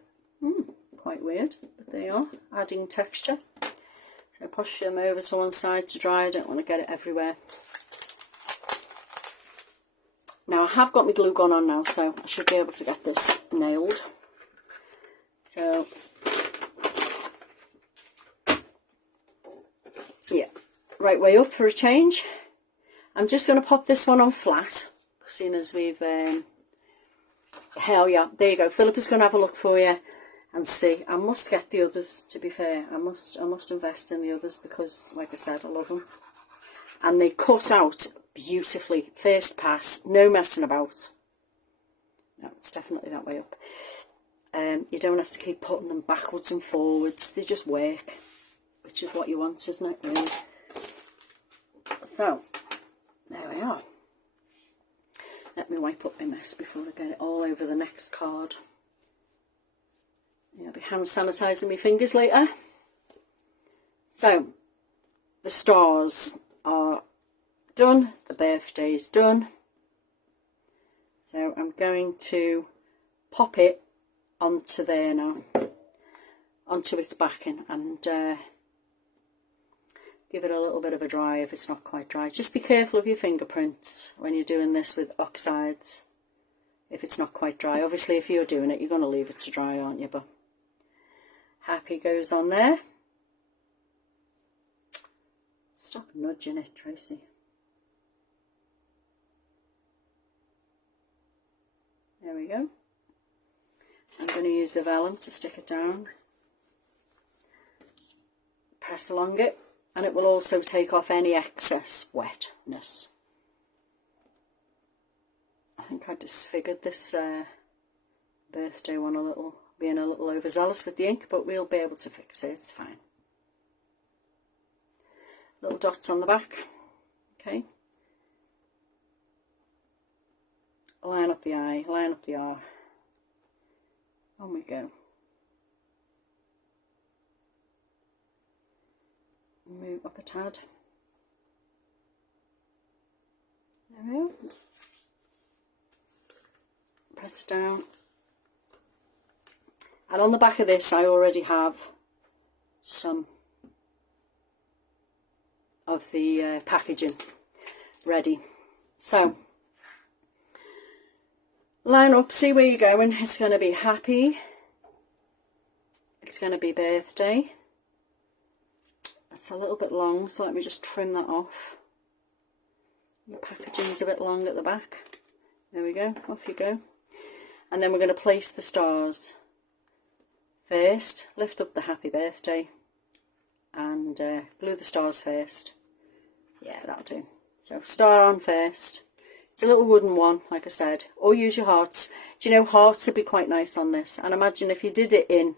Quite weird, but they are adding texture. So push them over to one side to dry. I don't want to get it everywhere. Now I have got my glue gun on now, so I should be able to get this nailed. So yeah, right way up for a change. I'm just going to pop this one on flat, seeing as we've hell yeah, there you go. Philippa's going to have a look for you and see. I must get the others, to be fair. I must invest in the others because, like I said, I love them. And they cut out beautifully. First pass, no messing about. No, it's definitely that way up. You don't have to keep putting them backwards and forwards. They just work, which is what you want, isn't it, really? So, there we are. Let me wipe up my mess before I get it all over the next card. I'll be hand sanitising my fingers later. So, the stars are done, the birthday's done. So I'm going to pop it onto there now, onto its backing, and give it a little bit of a dry if it's not quite dry. Just be careful of your fingerprints when you're doing this with oxides, if it's not quite dry. Obviously if you're doing it, you're going to leave it to dry, aren't you? But happy goes on there. Stop nudging it, Tracy. There we go. I'm going to use the vellum to stick it down. Press along it, and it will also take off any excess wetness. I think I disfigured this birthday one a little, being a little overzealous with the ink, but we'll be able to fix it, it's fine. Little dots on the back, okay. Line up the eye, line up the R. On we go. Move up a tad. There we go. Press it down. And on the back of this I already have some of the packaging ready. So line up, see where you're going. It's going to be happy, it's going to be birthday. It's a little bit long, so let me just trim that off. The packaging's a bit long at the back. There we go, off you go. And then we're going to place the stars. First, lift up the happy birthday and glue the stars first. Yeah, that'll do. So star on first. It's a little wooden one, like I said, or use your hearts. Do you know, hearts would be quite nice on this. And imagine if you did it in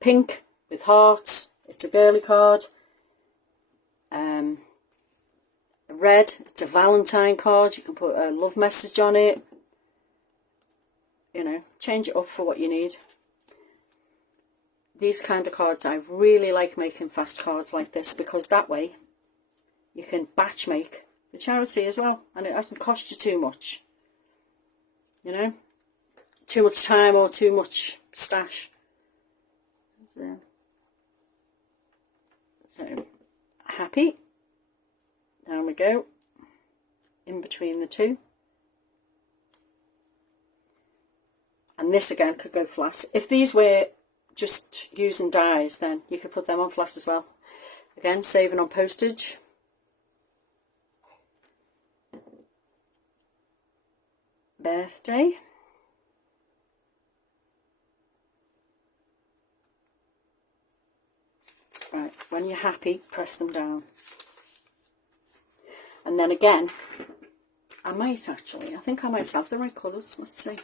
pink with hearts. It's a girly card. Red, it's a Valentine card. You can put a love message on it. You know, change it up for what you need. These kind of cards, I really like making fast cards like this, because that way you can batch make the charity as well, and it doesn't cost you too much. You know, too much time or too much stash. So happy. Down we go, in between the two. And this again could go flat. If these were just using dies, then you could put them on flat as well. Again, saving on postage. Birthday. Right, when you're happy, press them down. And then again, I think I might have the right colours. Let's see.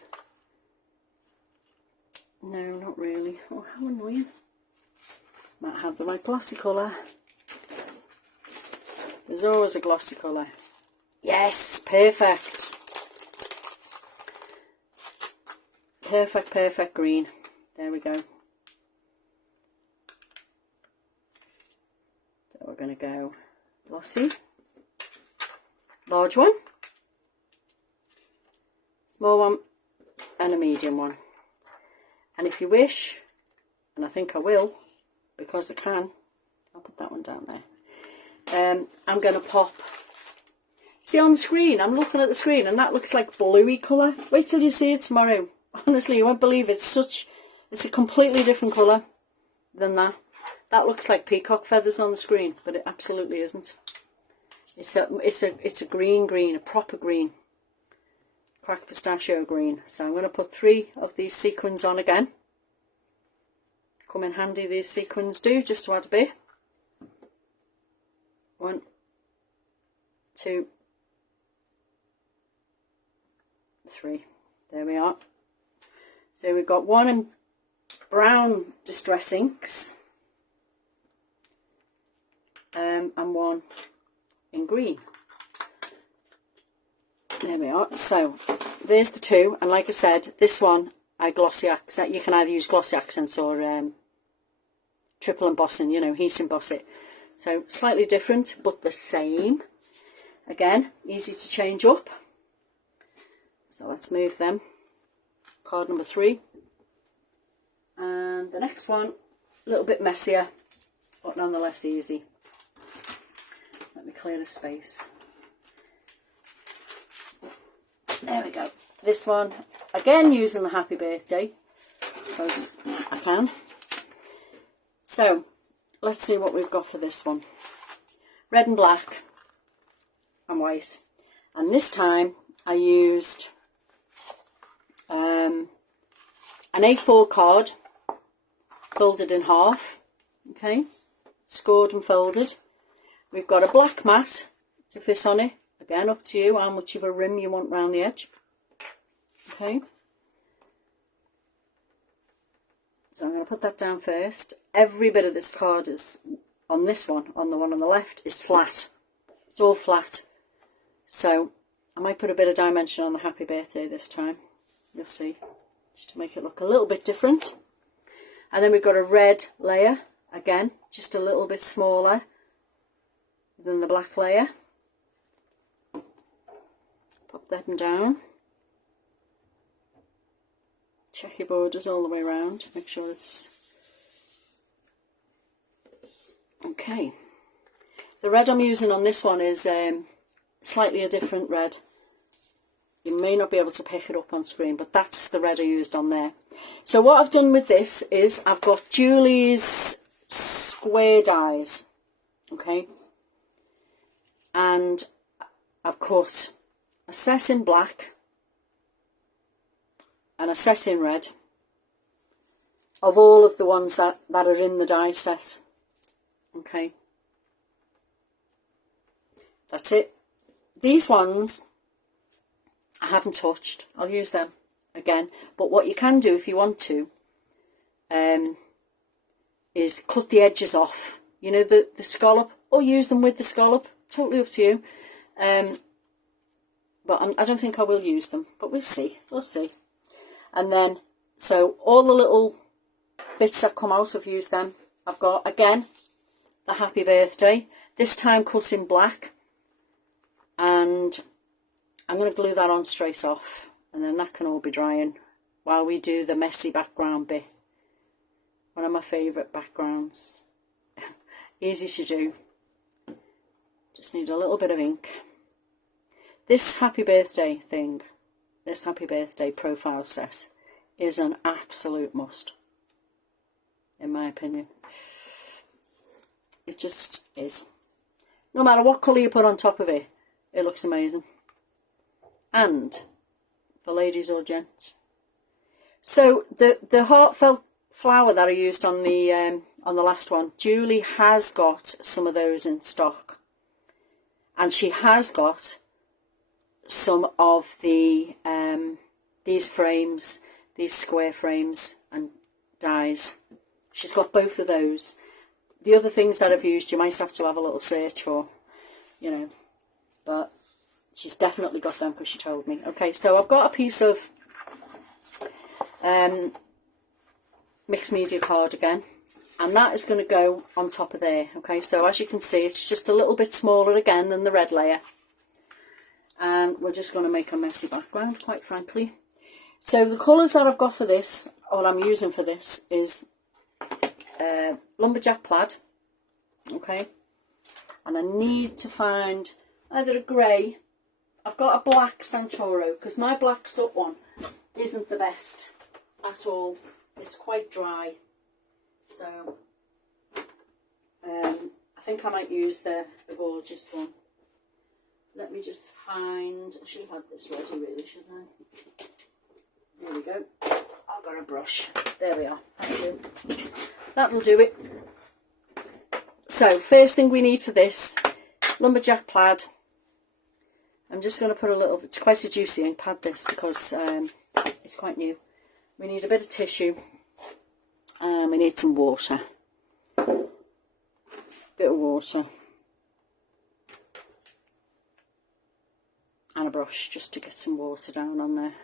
No, not really. Oh, how annoying. Might have the right glossy colour. There's always a glossy colour. Yes, perfect. Perfect, perfect green. There we go. So we're going to go glossy. Large one, small one, and a medium one. And if you wish, and I think I will, because I can, I'll put that one down there. I'm going to pop, see on the screen, I'm looking at the screen and that looks like bluey colour. Wait till you see it tomorrow. Honestly, you won't believe it's a completely different colour than that. That looks like peacock feathers on the screen, but it absolutely isn't. It's a green, a proper green, cracked pistachio green. So I'm going to put 3 of these sequins on again. Come in handy, these sequins do, just to add a bit. 1, 2, 3. There we are. So we've got 1 in brown distress inks, and 1 in green. There we are. So there's the 2, and like I said, this one I glossy accent. You can either use glossy accents or triple embossing, you know, heat emboss it. So slightly different, but the same. Again, easy to change up. So let's move them. Card number 3, and the next one a little bit messier, but nonetheless easy. Let me clear the space. There we go. This one, again using the happy birthday, because I can. So, let's see what we've got for this one. Red and black and white. And this time I used an A4 card, folded in half, okay, scored and folded. We've got a black mat to fit on it. Again, up to you how much of a rim you want round the edge. Okay. So I'm going to put that down first. Every bit of this card is, on this one, on the one on the left, is flat. It's all flat. So I might put a bit of dimension on the happy birthday this time. You'll see. Just to make it look a little bit different. And then we've got a red layer. Again, just a little bit smaller than the black layer. Pop them down. Check your borders all the way around. Make sure it's okay. The red I'm using on this one is slightly a different red. You may not be able to pick it up on screen, but that's the red I used on there. So what I've done with this is I've got Julie's square dies, okay, and I've cut a set in black and a set in red of all of the ones that are in the die set, okay. That's it. These ones I haven't touched. I'll use them again. But what you can do if you want to is cut the edges off. You know, the scallop, or use them with the scallop. Totally up to you. But I don't think I will use them. But we'll see. We'll see. And then, so all the little bits that come out, I've used them. I've got, again, the happy birthday. This time cut in black. And I'm going to glue that on straight off, and then that can all be drying while we do the messy background bit. One of my favourite backgrounds. Easy to do. Just need a little bit of ink. This happy birthday thing, this happy birthday profile set, is an absolute must, in my opinion. It just is. No matter what colour you put on top of it, it looks amazing. And for ladies or gents. So the heartfelt flower that I used on the last one, Julie has got some of those in stock, and she has got some of the these frames, these square frames and dies. She's got both of those. The other things that I've used, you might have to have a little search for, you know, but she's definitely got them because she told me. Okay, so I've got a piece of mixed media card again, and that is going to go on top of there. Okay, so as you can see, it's just a little bit smaller again than the red layer, and we're just going to make a messy background, quite frankly. So the colours that I've got for this, or I'm using for this, is lumberjack plaid. Okay, and I need to find either a grey. I've got a black Centauro, because my black Sut one isn't the best at all. It's quite dry. So I think I might use the gorgeous one. Let me just find, I should have had this ready really, shouldn't I? There we go. I've got a brush. There we are. Thank you. That'll do it. So first thing we need for this, lumberjack plaid. I'm just going to put a little, it's quite a juicy ink pad this, because it's quite new. We need a bit of tissue, and we need some water. Bit of water. And a brush, just to get some water down on there.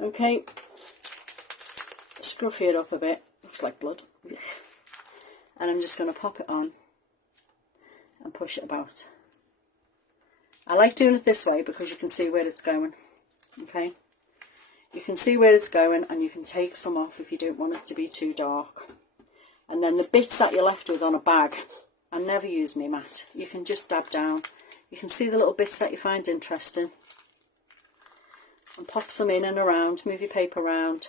Okay. Scruffy it up a bit. Looks like blood. And I'm just going to pop it on and push it about. I like doing it this way because you can see where it's going. Okay, you can see where it's going, and you can take some off if you don't want it to be too dark. And then the bits that you're left with on a bag, I never use my mat. You can just dab down. You can see the little bits that you find interesting, and pop some in and around. Move your paper around.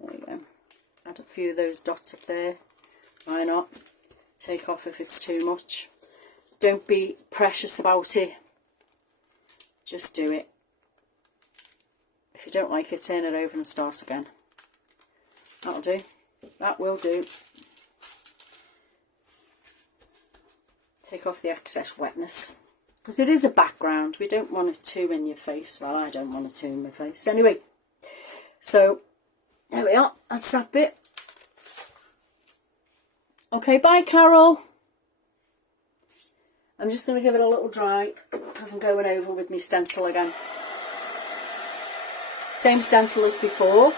There you go. Add a few of those dots up there. Why not? Take off if it's too much. Don't be precious about it. Just do it. If you don't like it, turn it over and start again. That'll do. That will do. Take off the excess wetness, because it is a background. We don't want it too in your face. Well, I don't want it too in my face. Anyway, so there we are. That's that bit. Okay, bye, Carol. I'm just going to give it a little dry because I'm going over with my stencil again. Same stencil as before.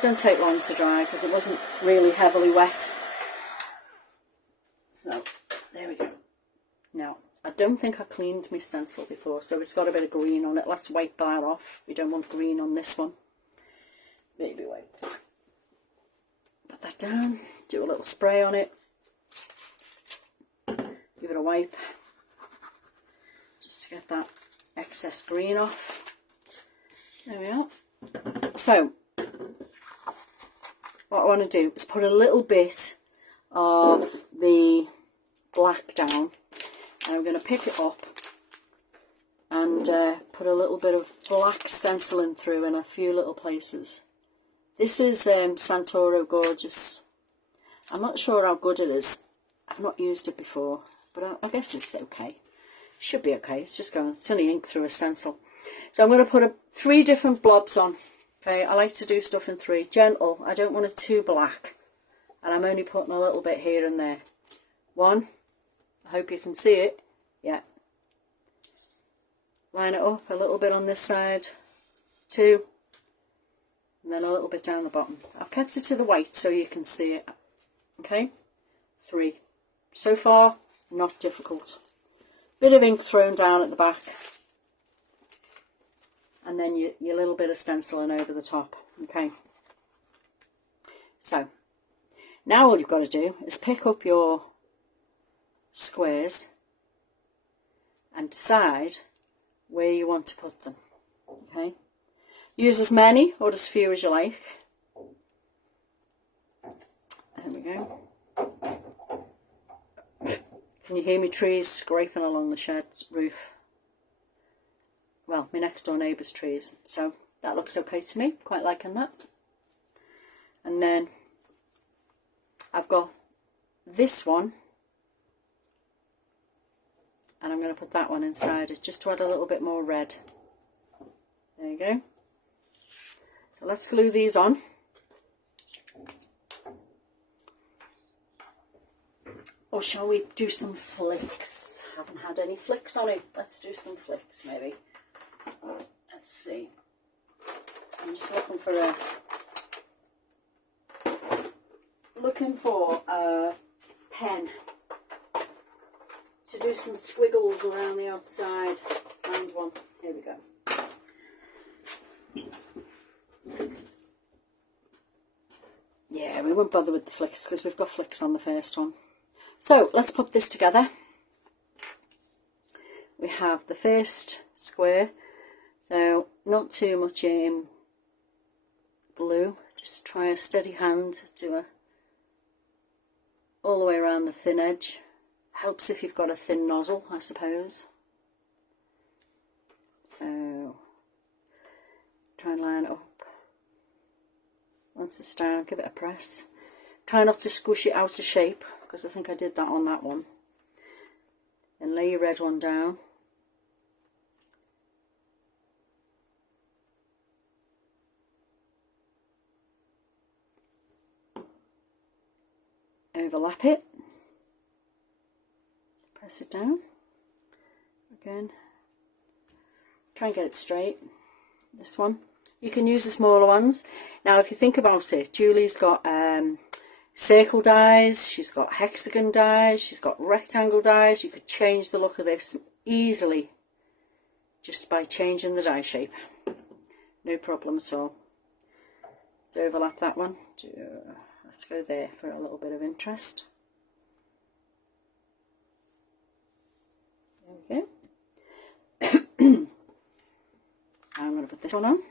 Don't take long to dry because it wasn't really heavily wet. So, there we go. Now, I don't think I cleaned my stencil before, so it's got a bit of green on it. Let's wipe that off. We don't want green on this one. Baby wipes. that down, do a little spray on it, give it a wipe, just to get that excess green off. There we are. So, what I want to do is put a little bit of the black down. And I'm going to pick it up and put a little bit of black stenciling through in a few little places. This is Santoro Gorgeous. I'm not sure how good it is. I've not used it before, but I guess it's okay. Should be okay. It's just going, it's only ink through a stencil. So I'm going to put 3 different blobs on. Okay, I like to do stuff in 3. Gentle. I don't want it too black. And I'm only putting a little bit here and there. 1. I hope you can see it. Yeah. Line it up a little bit on this side. 2. And then a little bit down the bottom. I've kept it to the white so you can see it. Okay. 3. So far, not difficult. Bit of ink thrown down at the back. And then your little bit of stenciling over the top. Okay. So, now all you've got to do is pick up your squares and decide where you want to put them. Okay. Use as many or as few as you like. There we go. Can you hear me trees scraping along the shed's roof? Well, my next door neighbour's trees. So that looks okay to me. Quite liking that. And then I've got this one. And I'm going to put that one inside it just to add a little bit more red. There you go. So let's glue these on. Or shall we do some flicks? Haven't had any flicks on it. Let's do some flicks maybe. Let's see. I'm just looking for a pen to do some squiggles around the outside. Found one. Here we go. Yeah, we won't bother with the flicks because we've got flicks on the first one. So let's put this together. We have the first square, so not too much glue, just try a steady hand, do all the way around the thin edge. Helps if you've got a thin nozzle, I suppose. So try and line it up. Once it's down, give it a press. Try not to squish it out of shape, because I think I did that on that one. Then lay your red one down. Overlap it. Press it down. Again. Try and get it straight. This one. You can use the smaller ones. Now if you think about it, Julie's got circle dies, she's got hexagon dies, she's got rectangle dies. You could change the look of this easily just by changing the die shape. No problem at all. Let's overlap that one. Let's go there for a little bit of interest. There we go. I'm going to put this one on.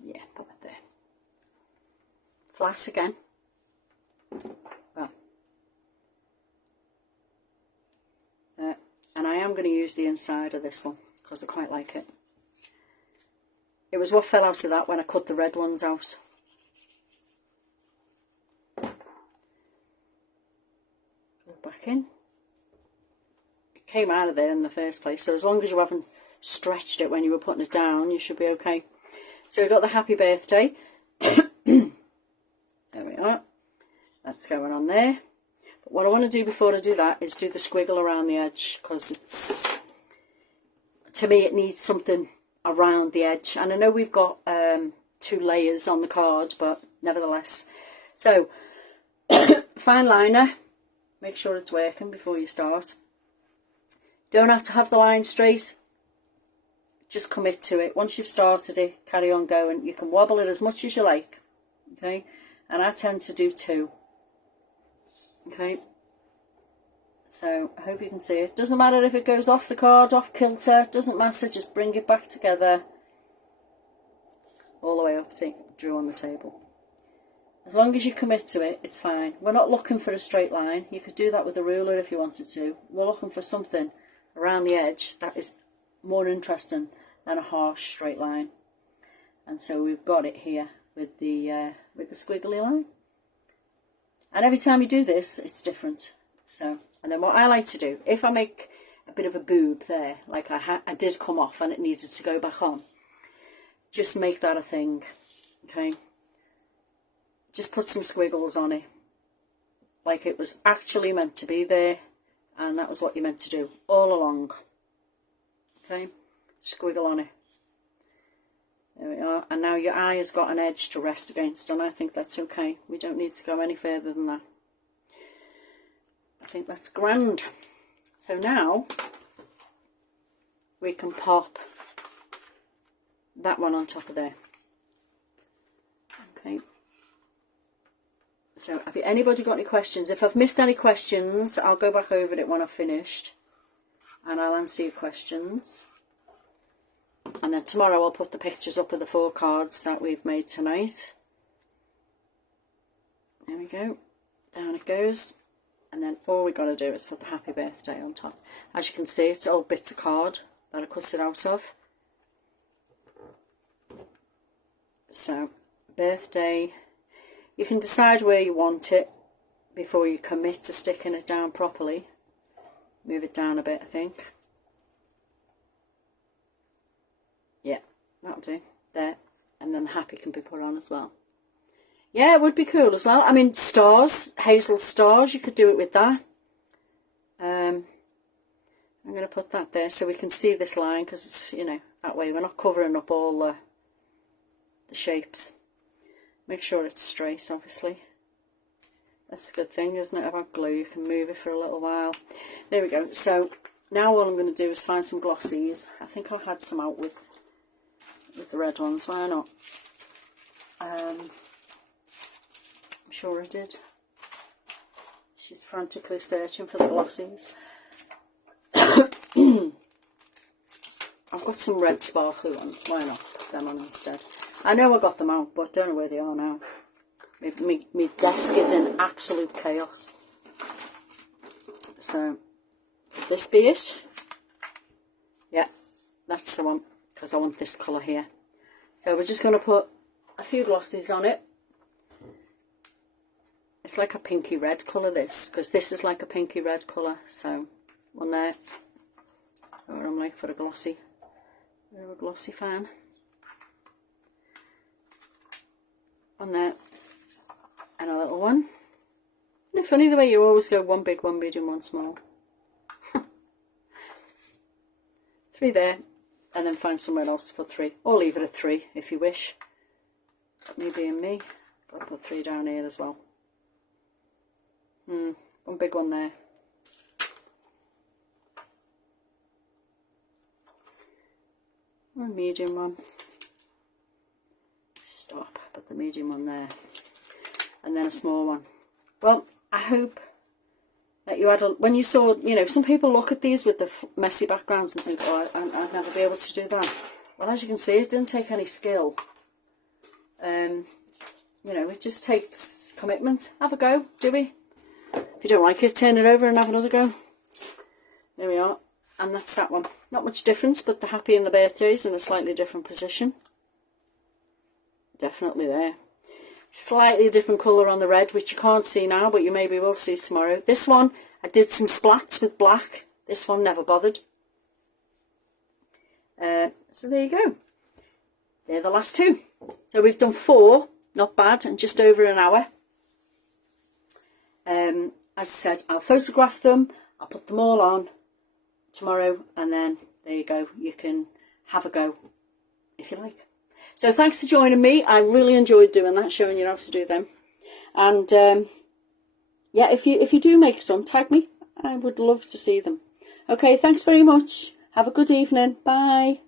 Yeah, put it there. Flat again. Well, and I am going to use the inside of this one because I quite like it. It was what fell out of that when I cut the red ones out. Go back in. It came out of there in the first place, so as long as you haven't stretched it when you were putting it down, you should be okay. So we've got the happy birthday. There we are. That's going on there. But what I want to do before I do that is do the squiggle around the edge, because it's, to me, it needs something around the edge. And I know we've got 2 layers on the card, but nevertheless. So fine liner, make sure it's working before you start. Don't have to have the line straight. just commit to it. Once you've started it, carry on going. You can wobble it as much as you like, okay? And I tend to do 2, okay? So I hope you can see it. Doesn't matter if it goes off the card, off kilter, doesn't matter, just bring it back together all the way up. See, drew on the table. As long as you commit to it, it's fine. We're not looking for a straight line. You could do that with a ruler if you wanted to. We're looking for something around the edge that is more interesting than a harsh straight line. And so we've got it here with the squiggly line. And every time you do this, it's different. So, and then what I like to do, if I make a bit of a boob there, like I did come off and it needed to go back on, just make that a thing, okay? Just put some squiggles on it, like it was actually meant to be there, and that was what you meant to do all along, okay? Squiggle on it. There we are, and now your eye has got an edge to rest against, and I think that's okay. We don't need to go any further than that. I think that's grand. So now we can pop that one on top of there. Okay. So have anybody got any questions? If I've missed any questions, I'll go back over it when I've finished and I'll answer your questions. And then tomorrow I'll put the pictures up of the 4 cards that we've made tonight. There we go. Down it goes. And then all we got to do is put the happy birthday on top. As you can see, it's all bits of card that I cut it out of. So, birthday. You can decide where you want it before you commit to sticking it down properly. Move it down a bit, I think. Yeah, that'll do. There. And then happy can be put on as well. Yeah, it would be cool as well. I mean, stars, hazel stars, you could do it with that. I'm going to put that there so we can see this line, because it's, you know, that way we're not covering up all the shapes. Make sure it's straight, obviously. That's a good thing, isn't it, about glue? You can move it for a little while. There we go. So now all I'm going to do is find some glossies. I think I had some out with the red ones. Why not? I'm sure I did. She's frantically searching for the glossies. I've got some red sparkly ones. Why not put them on instead? I know I got them out, but don't know where they are now. My desk is in absolute chaos. So, could this be it? Yeah, that's the one, because I want this colour here. So we're just going to put a few glossies on it. It's like a pinky red colour, this, because this is like a pinky red colour. So, one there. Or I'm like for a glossy. You're a glossy fan. One there. And a little one. Isn't it funny the way you always go one big, one medium, one small? 3 there. And then find somewhere else to put 3. Or leave it at 3 if you wish. Me being me. I'll put 3 down here as well. One big one there. One medium one. Stop. Put the medium one there. And then a small one. Well, I hope that you had when you saw, you know, some people look at these with the messy backgrounds and think, oh, I'd never be able to do that. Well, as you can see, it didn't take any skill. You know, it just takes commitment. Have a go, do we? If you don't like it, turn it over and have another go. There we are. And that's that one. Not much difference, but the happy and the birthdays in a slightly different position. Definitely there. Slightly different colour on the red, which you can't see now, but you maybe will see tomorrow. This one, I did some splats with black. This one never bothered. So there you go. They're the last 2. So we've done 4, not bad, and just over an hour. As I said, I'll photograph them, I'll put them all on tomorrow, and then there you go. You can have a go if you like. So thanks for joining me. I really enjoyed doing that, showing you how to do them. And yeah, if you do make some, tag me. I would love to see them. Okay, thanks very much. Have a good evening. Bye.